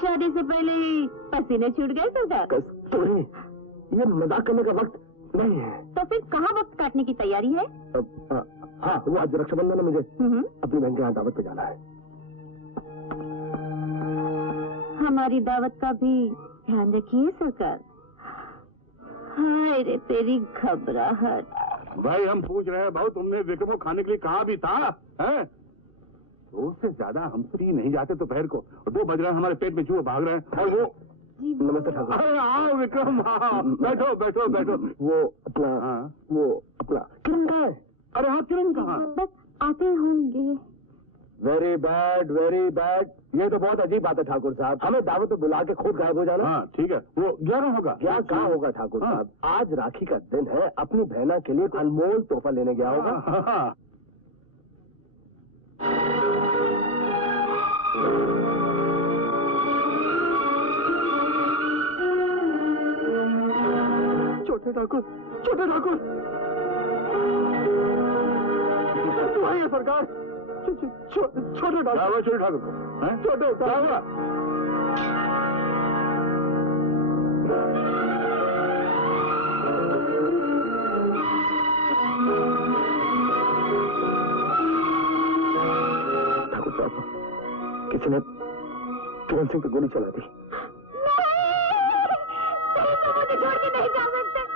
शादी से पहले ही पसीने छूट गए सरकार। कस्तूरी, ये मजाक करने का वक्त नहीं है। तो फिर कहाँ वक्त काटने की तैयारी है? हाँ, वो आज रक्षाबंधन है, मुझे अपनी बहन के यहाँ दावत पे जाना है। हमारी दावत का भी ध्यान रखिए सरकार। हाय रे तेरी घबराहट। भाई हम पूछ रहे हैं, भाऊ तुमने विक्रम को खाने के लिए कहा भी था, है? तो उससे ज्यादा हम फ्री नहीं जाते दोपहर को। 2 बज रहे हैं, हमारे पेट में चूहे भाग रहे हैं। और वो नमस्ते ठाकुर। अरे आओ विक्रम, हाँ बैठो बैठो बैठो। वो अपना किरण कहाँ है? अरे हाँ, किरण कहाँ? बस आते होंगे। Very bad, very bad. ये तो बहुत अजीब बात है ठाकुर साहब, हमें दावत पे बुला के खुद गायब हो जाना। हाँ ठीक है, वो 11 होगा। क्या कहाँ होगा ठाकुर साहब? आज राखी का दिन है, अपनी बहना के लिए अनमोल तोहफा लेने गया होगा। छोटे ठाकुर, छोटे ठाकुर, तू आई है सरकार। छोटे ठाकुर, छोटे ठाकुर को छोटे ठाकुर, ठाकुर साहब, किसी ने किरण सिंह पे गोली चला दी। मुझे छोड़ के नहीं जा सकते।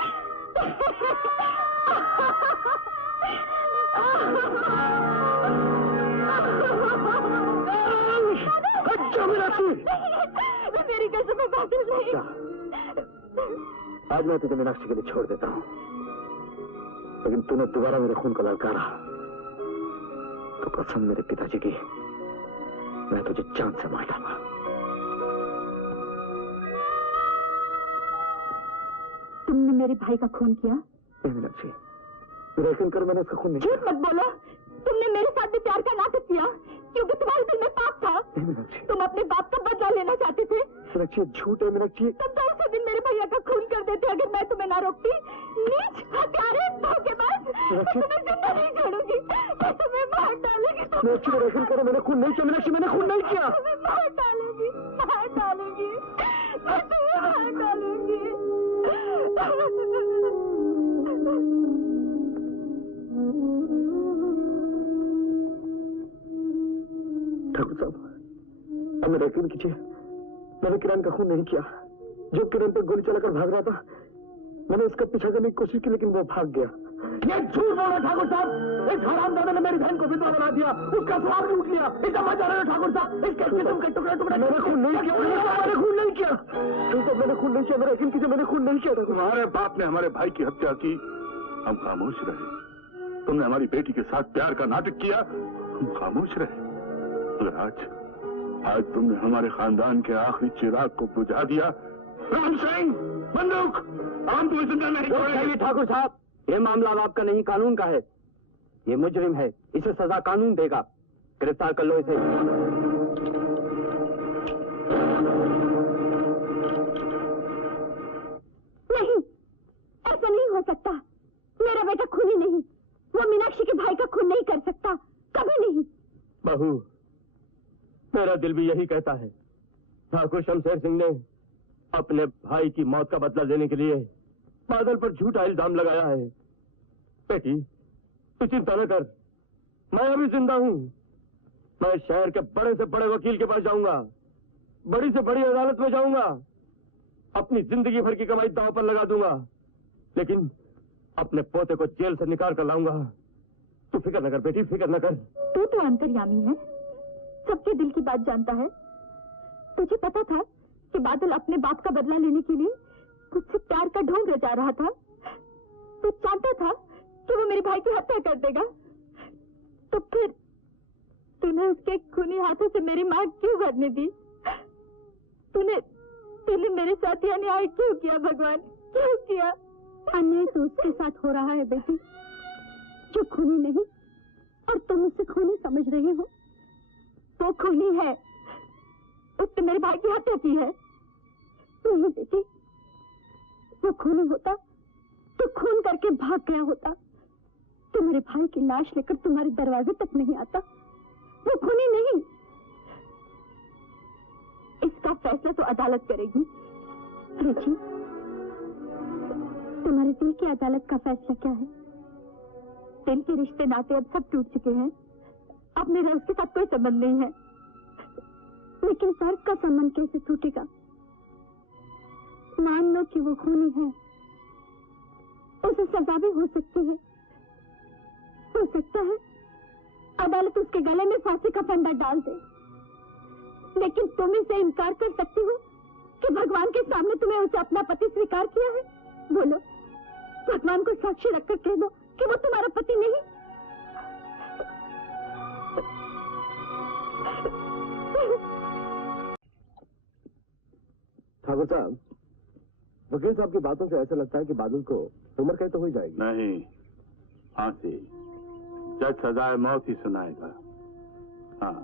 मेरी कसम में बातिल नहीं। आज मैं तुझे मीनाक्षी के लिए छोड़ देता हूँ, लेकिन तूने दोबारा मेरे खून को ललकारा तो कसम मेरे पिताजी की, मैं तुझे जान से मार डालूंगा। तुमने मेरे भाई का खून किया? नहीं मीनाक्षी, यकीन कर, मैंने उसका खून नहीं किया। झूठ मत बोलो, तुमने मेरे साथ भी प्यार का नाटक किया क्योंकि तुम्हारे दिल में पाप था। नहीं मीनाक्षी, तुम अपने बाप का बदला लेना चाहते थे। मीनाक्षी झूठ है मीनाक्षी। तुम तो उसी दिन मेरे भैया का खून कर देते अगर मैं तुम्हें ना रोकती। नीच, हत्यारे, धोखेबाज, मैं तुम्हें जिंदा नहीं छोड़ूंगी, मैं तुम्हें मार डालूंगी। मीनाक्षी यकीन करो, मैंने खून नहीं किया मीनाक्षी, मैंने खून नहीं किया। तुम्हें मार डालूंगी, मार डालूंगी, मैं तुम्हें मार डालूंगी। ठाकुर साहब, अब मेरा यकीन कीजिए, मैंने किरण का खून नहीं किया। जो किरण पर गोली चलाकर भाग रहा था, मैंने उसका पीछा करने की कोशिश की लेकिन वो भाग गया। ये झूठ बोला ठाकुर साहब, इस हरामजादे ने मेरी बहन को विधवा बना दिया, उसका स्वाब लूट लिया, इसका मजा रहा ठाकुर साहब, इसके जिस्म के टुकड़े टुकड़े। मैंने खून नहीं किया, मैंने खून नहीं किया, मैंने खून नहीं किया, मेरा यकीन कीजिए, मैंने खून नहीं किया। तुम्हारे बाप ने हमारे भाई की हत्या की, हम खामोश रहे। तुमने हमारी बेटी के साथ प्यार का नाटक किया, हम खामोश रहे। मगर आज तुमने हमारे खानदान के आखिरी चिराग को बुझा दिया। राम सिंह, बंदूक, हम तुम्हें जिंदा नहीं छोड़ेंगे। ठाकुर साहब, ये मामला अब आपका नहीं, कानून का है। ये मुजरिम है, इसे सजा कानून देगा। गिरफ्तार कर लो इसे। नहीं, ऐसा नहीं हो सकता। मेरा बेटा खूनी नहीं, वो मीनाक्षी के भाई का खून नहीं कर सकता, कभी नहीं। बहू, मेरा दिल भी यही कहता है। ठाकुर शमशेर सिंह ने अपने भाई की मौत का बदला लेने के लिए बादल पर झूठा इल्जाम लगाया है। बेटी, तू चिंता न कर, मैं अभी जिंदा हूँ। मैं शहर के बड़े से बड़े वकील के पास जाऊंगा, बड़ी से बड़ी अदालत में जाऊंगा, अपनी जिंदगी भर की कमाई दांव पर लगा दूंगा, लेकिन अपने पोते को जेल से निकाल कर लाऊंगा। तू फिक्र न कर बेटी, फिक्र न कर। तू तो अंतर्यामी है, सबके दिल की बात जानता है। तुझे पता था कि बादल अपने बाप का बदला लेने के लिए मुझसे प्यार का ढोंग रचा रहा था। तू जानता था कि वो मेरे भाई की हत्या कर देगा, तो फिर तूने उसके खूनी हाथों से मेरी मां क्यों भरने दी? तूने मेरे साथ यह अन्याय क्यों किया भगवान, क्यों किया? अन्याय तो उसके साथ हो रहा है बेटी, जो खूनी नहीं और तुम उसे खूनी समझ रहे हो। वो खूनी है, उसने मेरे भाई की हत्या की है। नहीं बेटी, वो खूनी होता तो खून करके भाग गया होता। तुम्हारे भाई की लाश लेकर तुम्हारे दरवाजे तक नहीं आता। वो खूनी नहीं। इसका फैसला तो अदालत करेगी। रुचि, तुम्हारे दिल की अदालत का फैसला क्या है? दिल के रिश्ते नाते अब सब टूट चुके हैं, अब मेरा उसके साथ कोई संबंध नहीं है। लेकिन फर्ज का संबंध कैसे टूटेगा? मान लो कि वो खूनी है, उसे सजा भी हो सकती है। हो सकता है अदालत उसके गले में फांसी का फंदा डाल दे, लेकिन तुम इसे इनकार कर सकती हो कि भगवान के सामने तुम्हें उसे अपना पति स्वीकार किया है? बोलो, भगवान को साक्षी रखकर कह दो कि वो तुम्हारा पति नहीं। ठाकुर साहब, वकील साहब की बातों से ऐसा लगता है कि बादल को उम्र कैद तो हो जाएगी। नहीं, फांसी। जज सजाए मौत ही सुनाएगा। हाँ,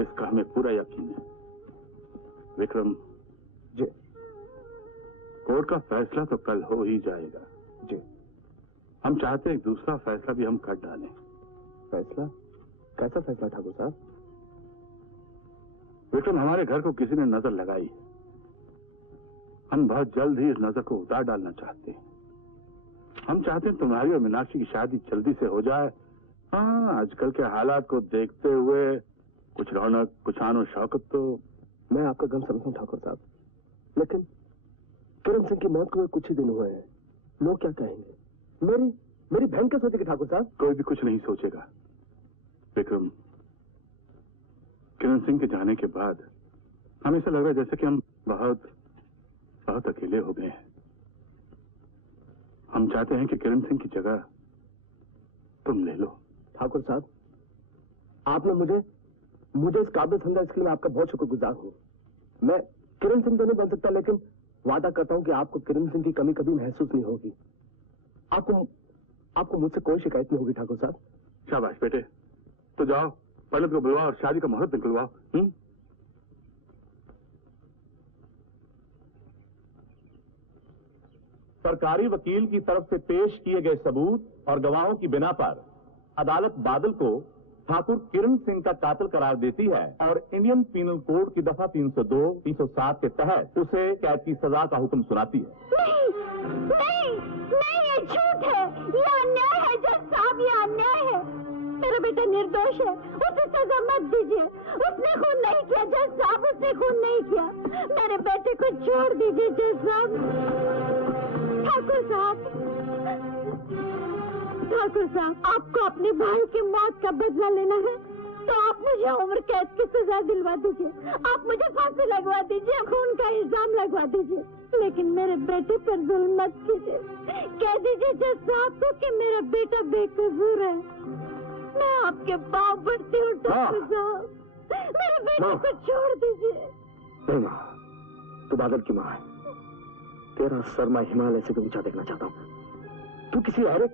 इसका हमें पूरा यकीन है। विक्रम जी, कोर्ट का फैसला तो कल हो ही जाएगा। जी, हम चाहते हैं दूसरा फैसला भी हम कर डालें। फैसला? कैसा फैसला ठाकुर साहब? विक्रम, हमारे घर को किसी ने नजर लगाई है। हम बहुत जल्द ही इस नजर को उतार डालना चाहते हैं। हम चाहते हैं तुम्हारी और मीनाक्षी की शादी जल्दी से हो जाए। हाँ, आजकल के हालात को देखते हुए कुछ रौनक, कुछ आनो शौकत तो। मैं आपका गम समझूं ठाकुर साहब, लेकिन किरण सिंह की मौत को कुछ ही दिन हुए हैं। लोग क्या कहेंगे? मेरी बहन क्या सोचेगी ठाकुर साहब? कोई भी कुछ नहीं सोचेगा। विक्रम, किरण सिंह के जाने के बाद हमें ऐसा लग रहा है जैसे कि हम बहुत बहुत अकेले हो गए हैं। हम चाहते हैं कि किरण सिंह की जगह तुम ले लो। ठाकुर साहब, आपने मुझे इस काबिल समझा, इसके लिए मैं आपका बहुत शुक्रगुजार हूँ। मैं किरण सिंह तो नहीं बन सकता, लेकिन वादा करता हूँ कि आपको किरण सिंह की कमी कभी महसूस नहीं होगी। आपको मुझसे कोई शिकायत नहीं होगी ठाकुर साहब। शाबाश बेटे, तो जाओ, पंडित को बुलवाओ और शादी का मुहूर्त निकलवाओ। सरकारी वकील की तरफ से पेश किए गए सबूत और गवाहों की बिना पर अदालत बादल को ठाकुर किरण सिंह का कातिल करार देती है और इंडियन पीनल कोड की दफा 302, 307 के तहत उसे कैद की सजा का हुक्म सुनाती है। नहीं, ये झूठ है, ये अन्याय है जज साहब, ये अन्याय है। मेरा बेटा निर्दोष है, उसे सजा मत दीजिए। उसने खून नहीं किया जज साहब, उसने खून नहीं किया। मेरे बेटे को छोड़ दीजिए जज साहब। ठाकुर साहब, आपको अपने भाई की मौत का बदला लेना है तो आप मुझे उम्र कैद की सजा दिलवा दीजिए। आप मुझे फांसी लगवा दीजिए, खून का इल्जाम लगवा दीजिए, लेकिन मेरे बेटे पर जुल्म मत कीजिए। कह दीजिए जज साहब को कि मेरा बेटा बेकसूर है। मैं आपके पाँव पड़ती हूँ ठाकुर साहब, मेरे बेटे को छोड़ दीजिए। नहीं माँ, तू बादल की माँ है। तेरा सर मैं हिमालय से भी ऊंचा देखना चाहता हूँ। तू किसी और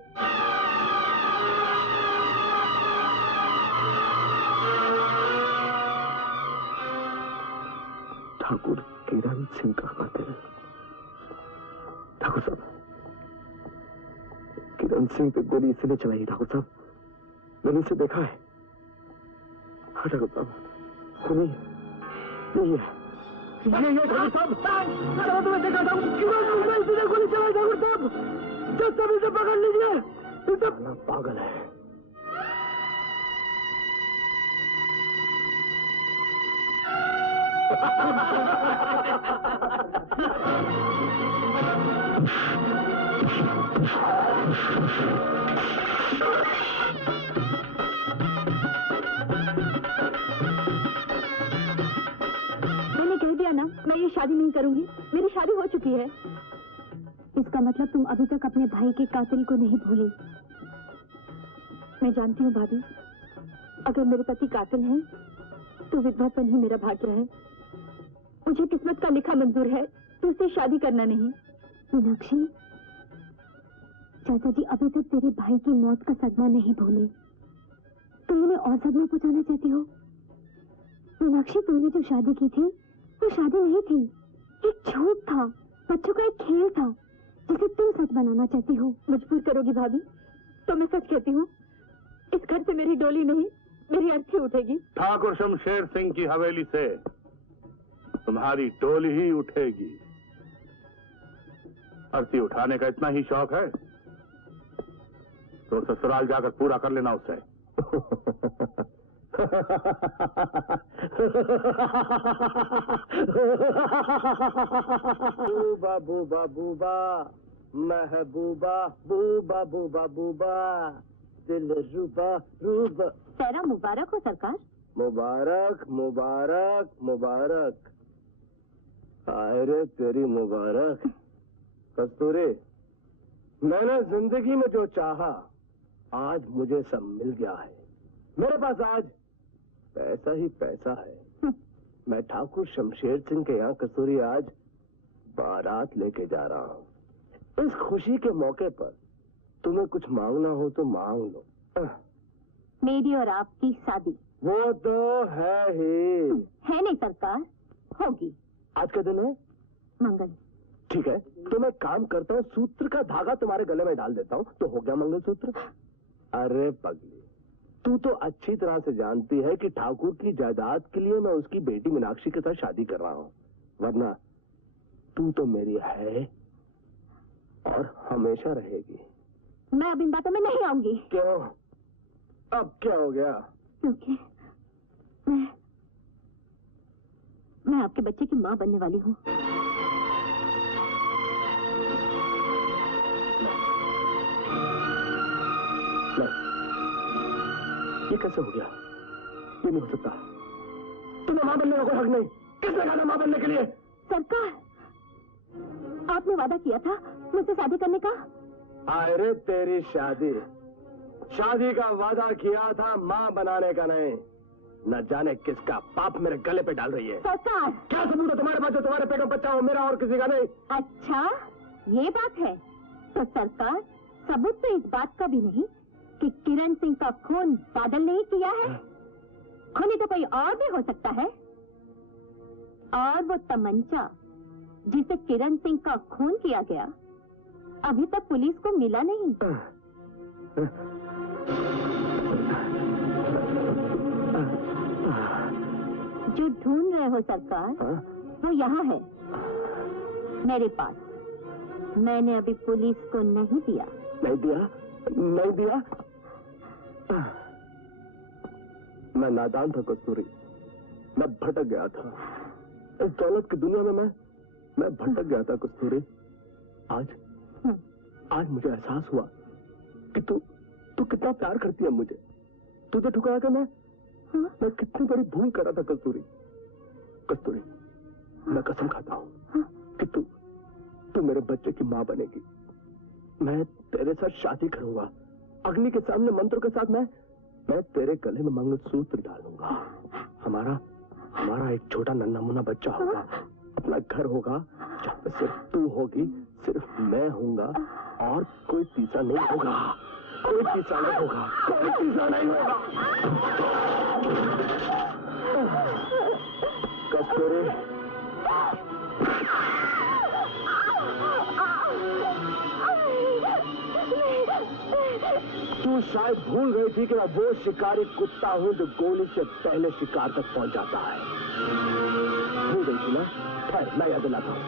ठाकुर किरण सिंह का कातिल। ठाकुर साहब, किरण सिंह पे गोली इसलिए चलाई ठाकुर साहब, मैंने इसे देखा है। हाँ ठाकुर साहब, खूनी यही है। ये ठाकुर साहब, चलो तुम्हें देखा था किरण सिंह ने इसलिए गोली चलाई। ठाकुर साहब, जब सब इसे पकड़ लीजिए। इसे पागल है। मैंने कह दिया ना, मैं ये शादी नहीं करूंगी। मेरी शादी हो चुकी है। इसका मतलब तुम अभी तक अपने भाई के कातिल को नहीं भूली। मैं जानती हूँ भाभी, अगर मेरे पति कातिल हैं तो विधवापन ही मेरा भाग्य है। मुझे किस्मत का लिखा मंजूर है तो उससे शादी करना नहीं। मीनाक्षी, चाचा जी अभी तक तेरे भाई की मौत का सदमा नहीं भूले। तुम उन्हें और सदमा पहुंचाना चाहती हो? मीनाक्षी, तुमने जो शादी की थी वो शादी नहीं थी, एक झूठ था, बच्चों का एक खेल था जिसे तुम सच बनाना चाहती हो। मजबूर करोगी भाभी तो मैं सच कहती हूँ, इस घर से मेरी डोली नहीं, मेरी अर्थी उठेगी। ठाकुर शमशेर सिंह की हवेली से तुम्हारी डोली ही उठेगी। अर्थी उठाने का इतना ही शौक है तो ससुराल जाकर पूरा कर लेना उससे। बूबा बूबा बूबा महबूबा, बूबा बूबा बूबा दिल रूबा रूबा। तेरा मुबारक हो सरकार। मुबारक मुबारक मुबारक। अरे तेरी मुबारक। कस्तूरी, मैंने जिंदगी में जो चाहा आज मुझे सब मिल गया है। मेरे पास आज पैसा ही पैसा है। मैं ठाकुर शमशेर सिंह के यहाँ कस्तूरी आज बारात लेके जा रहा हूँ। इस खुशी के मौके पर तुम्हें कुछ मांगना हो तो मांग लो। मेरी और आपकी शादी वो तो है ही। है नहीं सरकार, होगी। आज का दिन है मंगल। ठीक है, तो मैं काम करता हूँ, सूत्र का धागा तुम्हारे गले में डाल देता हूँ तो हो गया मंगलसूत्र। अरे पगली, तू तो अच्छी तरह से जानती है कि ठाकुर की जायदाद के लिए मैं उसकी बेटी मीनाक्षी के साथ शादी कर रहा हूँ, वरना तू तो मेरी है और हमेशा रहेगी। मैं अब इन बातों में नहीं आऊंगी। क्यों? अब क्या हो गया? क्योंकि मैं आपके बच्चे की माँ बनने वाली हूँ। ये कैसे हो गया? ये नहीं हो सकता। तुम्हें मां बनने का कोई हक नहीं। किसने कहा था मां बनने के लिए? सरकार, आपने वादा किया था मुझसे शादी करने का। अरे तेरी शादी का वादा किया था, मां बनाने का नहीं। न जाने किसका पाप मेरे गले पे डाल रही है। सरकार, क्या सबूत है तुम्हारे पास जो तुम्हारे पेट में बच्चा हो, मेरा और किसी का नहीं? अच्छा ये बात है तो सरकार, सबूत तो इस बात का भी नहीं कि किरण सिंह का खून बादल ने ही किया है। खूनी तो कोई और भी हो सकता है। और वो तमंचा जिसे किरण सिंह का खून किया गया अभी तक पुलिस को मिला नहीं। जो ढूंढ रहे हो सरकार, वो यहाँ है मेरे पास। मैंने अभी पुलिस को नहीं दिया। नहीं दिया? मैं नादान था कस्तूरी, मैं भटक गया था इस दौलत की दुनिया में। मैं भटक गया था कस्तूरी। आज मुझे एहसास हुआ कि तू कितना प्यार करती है मुझे। तुझे ठुकरा के मैं कितनी बड़ी भूल कर रहा था कस्तूरी। मैं कसम खाता हूँ कि तू मेरे बच्चे की माँ बनेगी। मैं तेरे साथ शादी करूंगा। अग्नि के सामने मंत्रों के साथ मैं तेरे गले में मंगलसूत्र डालूंगा। हमारा एक छोटा नन्हा मुन्ना बच्चा होगा, अपना घर होगा जहाँ पे सिर्फ तू होगी, सिर्फ मैं होऊंगा और कोई तीसरा नहीं होगा। कोई तीसरा नहीं होगा। कोई तीसरा नहीं होगा। कस्तूरी, तू शायद भूल गई थी कि मैं वो शिकारी कुत्ता हूं जो गोली से पहले शिकार तक पहुंच जाता है। भूल गई थी ना? खैर, मैं याद दिलाता हूं।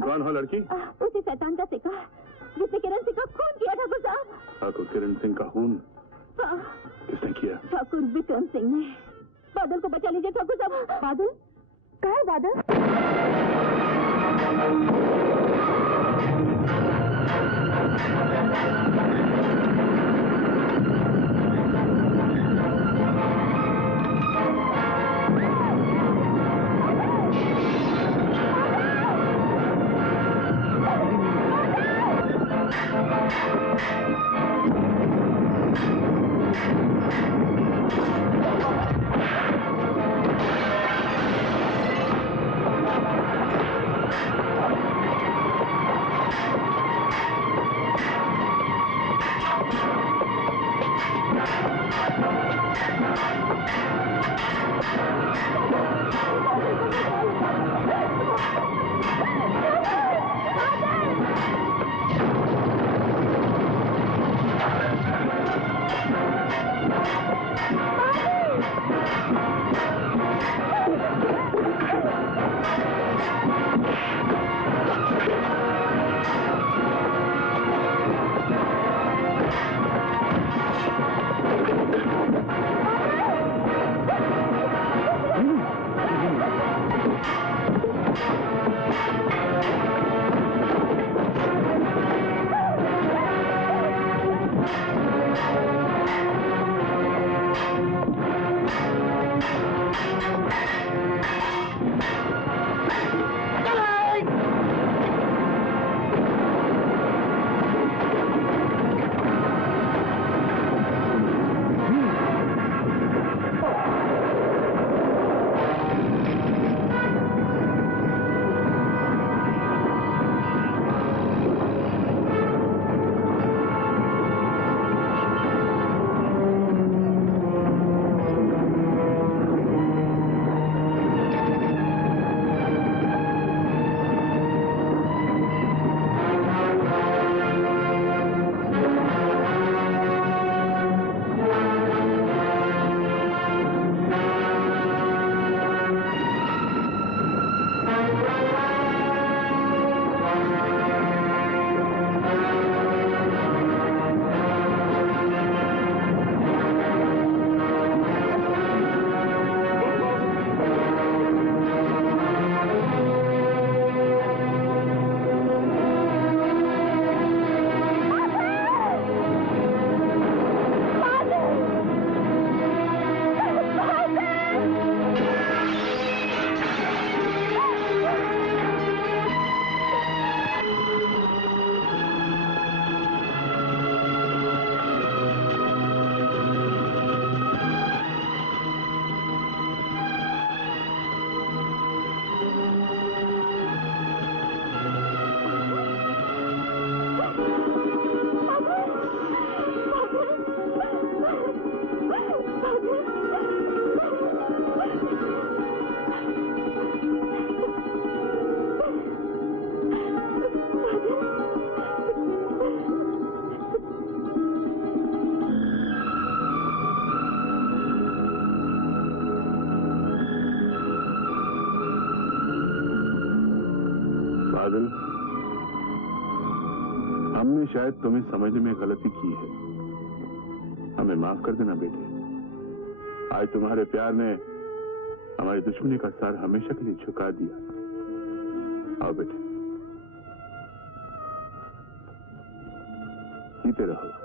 कौन हो लड़की? उसी शैतान का सिक्का जिसने किरण सिंह का खून किया ठाकुर साहब। ठाकुर किरण सिंह का खून? हाँ। किसने किया? ठाकुर विक्रम सिंह ने। बादल को बचा लीजिए ठाकुर साहब। बादल? कहाँ है बादल? बादल, हमने शायद तुम्हें समझने में गलती की है। हमें माफ कर देना बेटे। आज तुम्हारे प्यार ने हमारी दुश्मनी का सर हमेशा के लिए झुका दिया। आओ बेटे, जीते रहो।